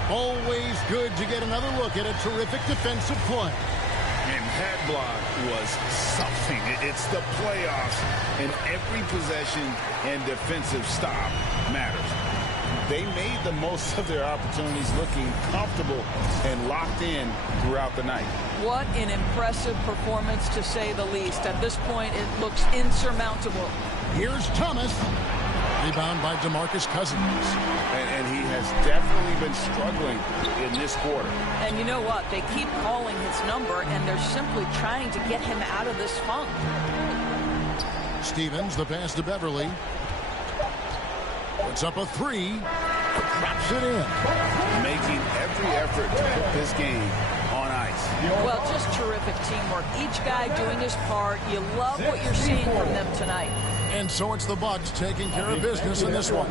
Always good to get another look at a terrific defensive play. And that block was something. It's the playoffs, and every possession and defensive stop matters. They made the most of their opportunities, looking comfortable and locked in throughout the night. What an impressive performance, to say the least. At this point, it looks insurmountable. Here's Thomas. Rebound by DeMarcus Cousins. And he has definitely been struggling in this quarter. And you know what? They keep calling his number, and they're simply trying to get him out of this funk. Stevens, the pass to Beverly. Puts up a 3. Drops it in. Making every effort to put this game on ice. Well, just terrific teamwork. Each guy doing his part. You love what you're seeing from them tonight. And so it's the Bucks taking care of business in this one.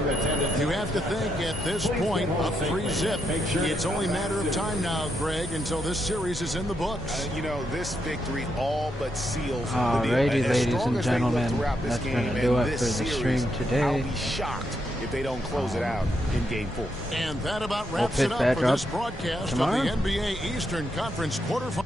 You have to think at this point, up 3-zip. It's only a matter of time now, Greg, until this series is in the books. You know, this victory all but seals Alrighty, ladies and gentlemen, that's going to do it for the stream today. I'll be shocked if they don't close it out in Game 4. And that about wraps it up for this broadcast of the NBA Eastern Conference quarterfinals.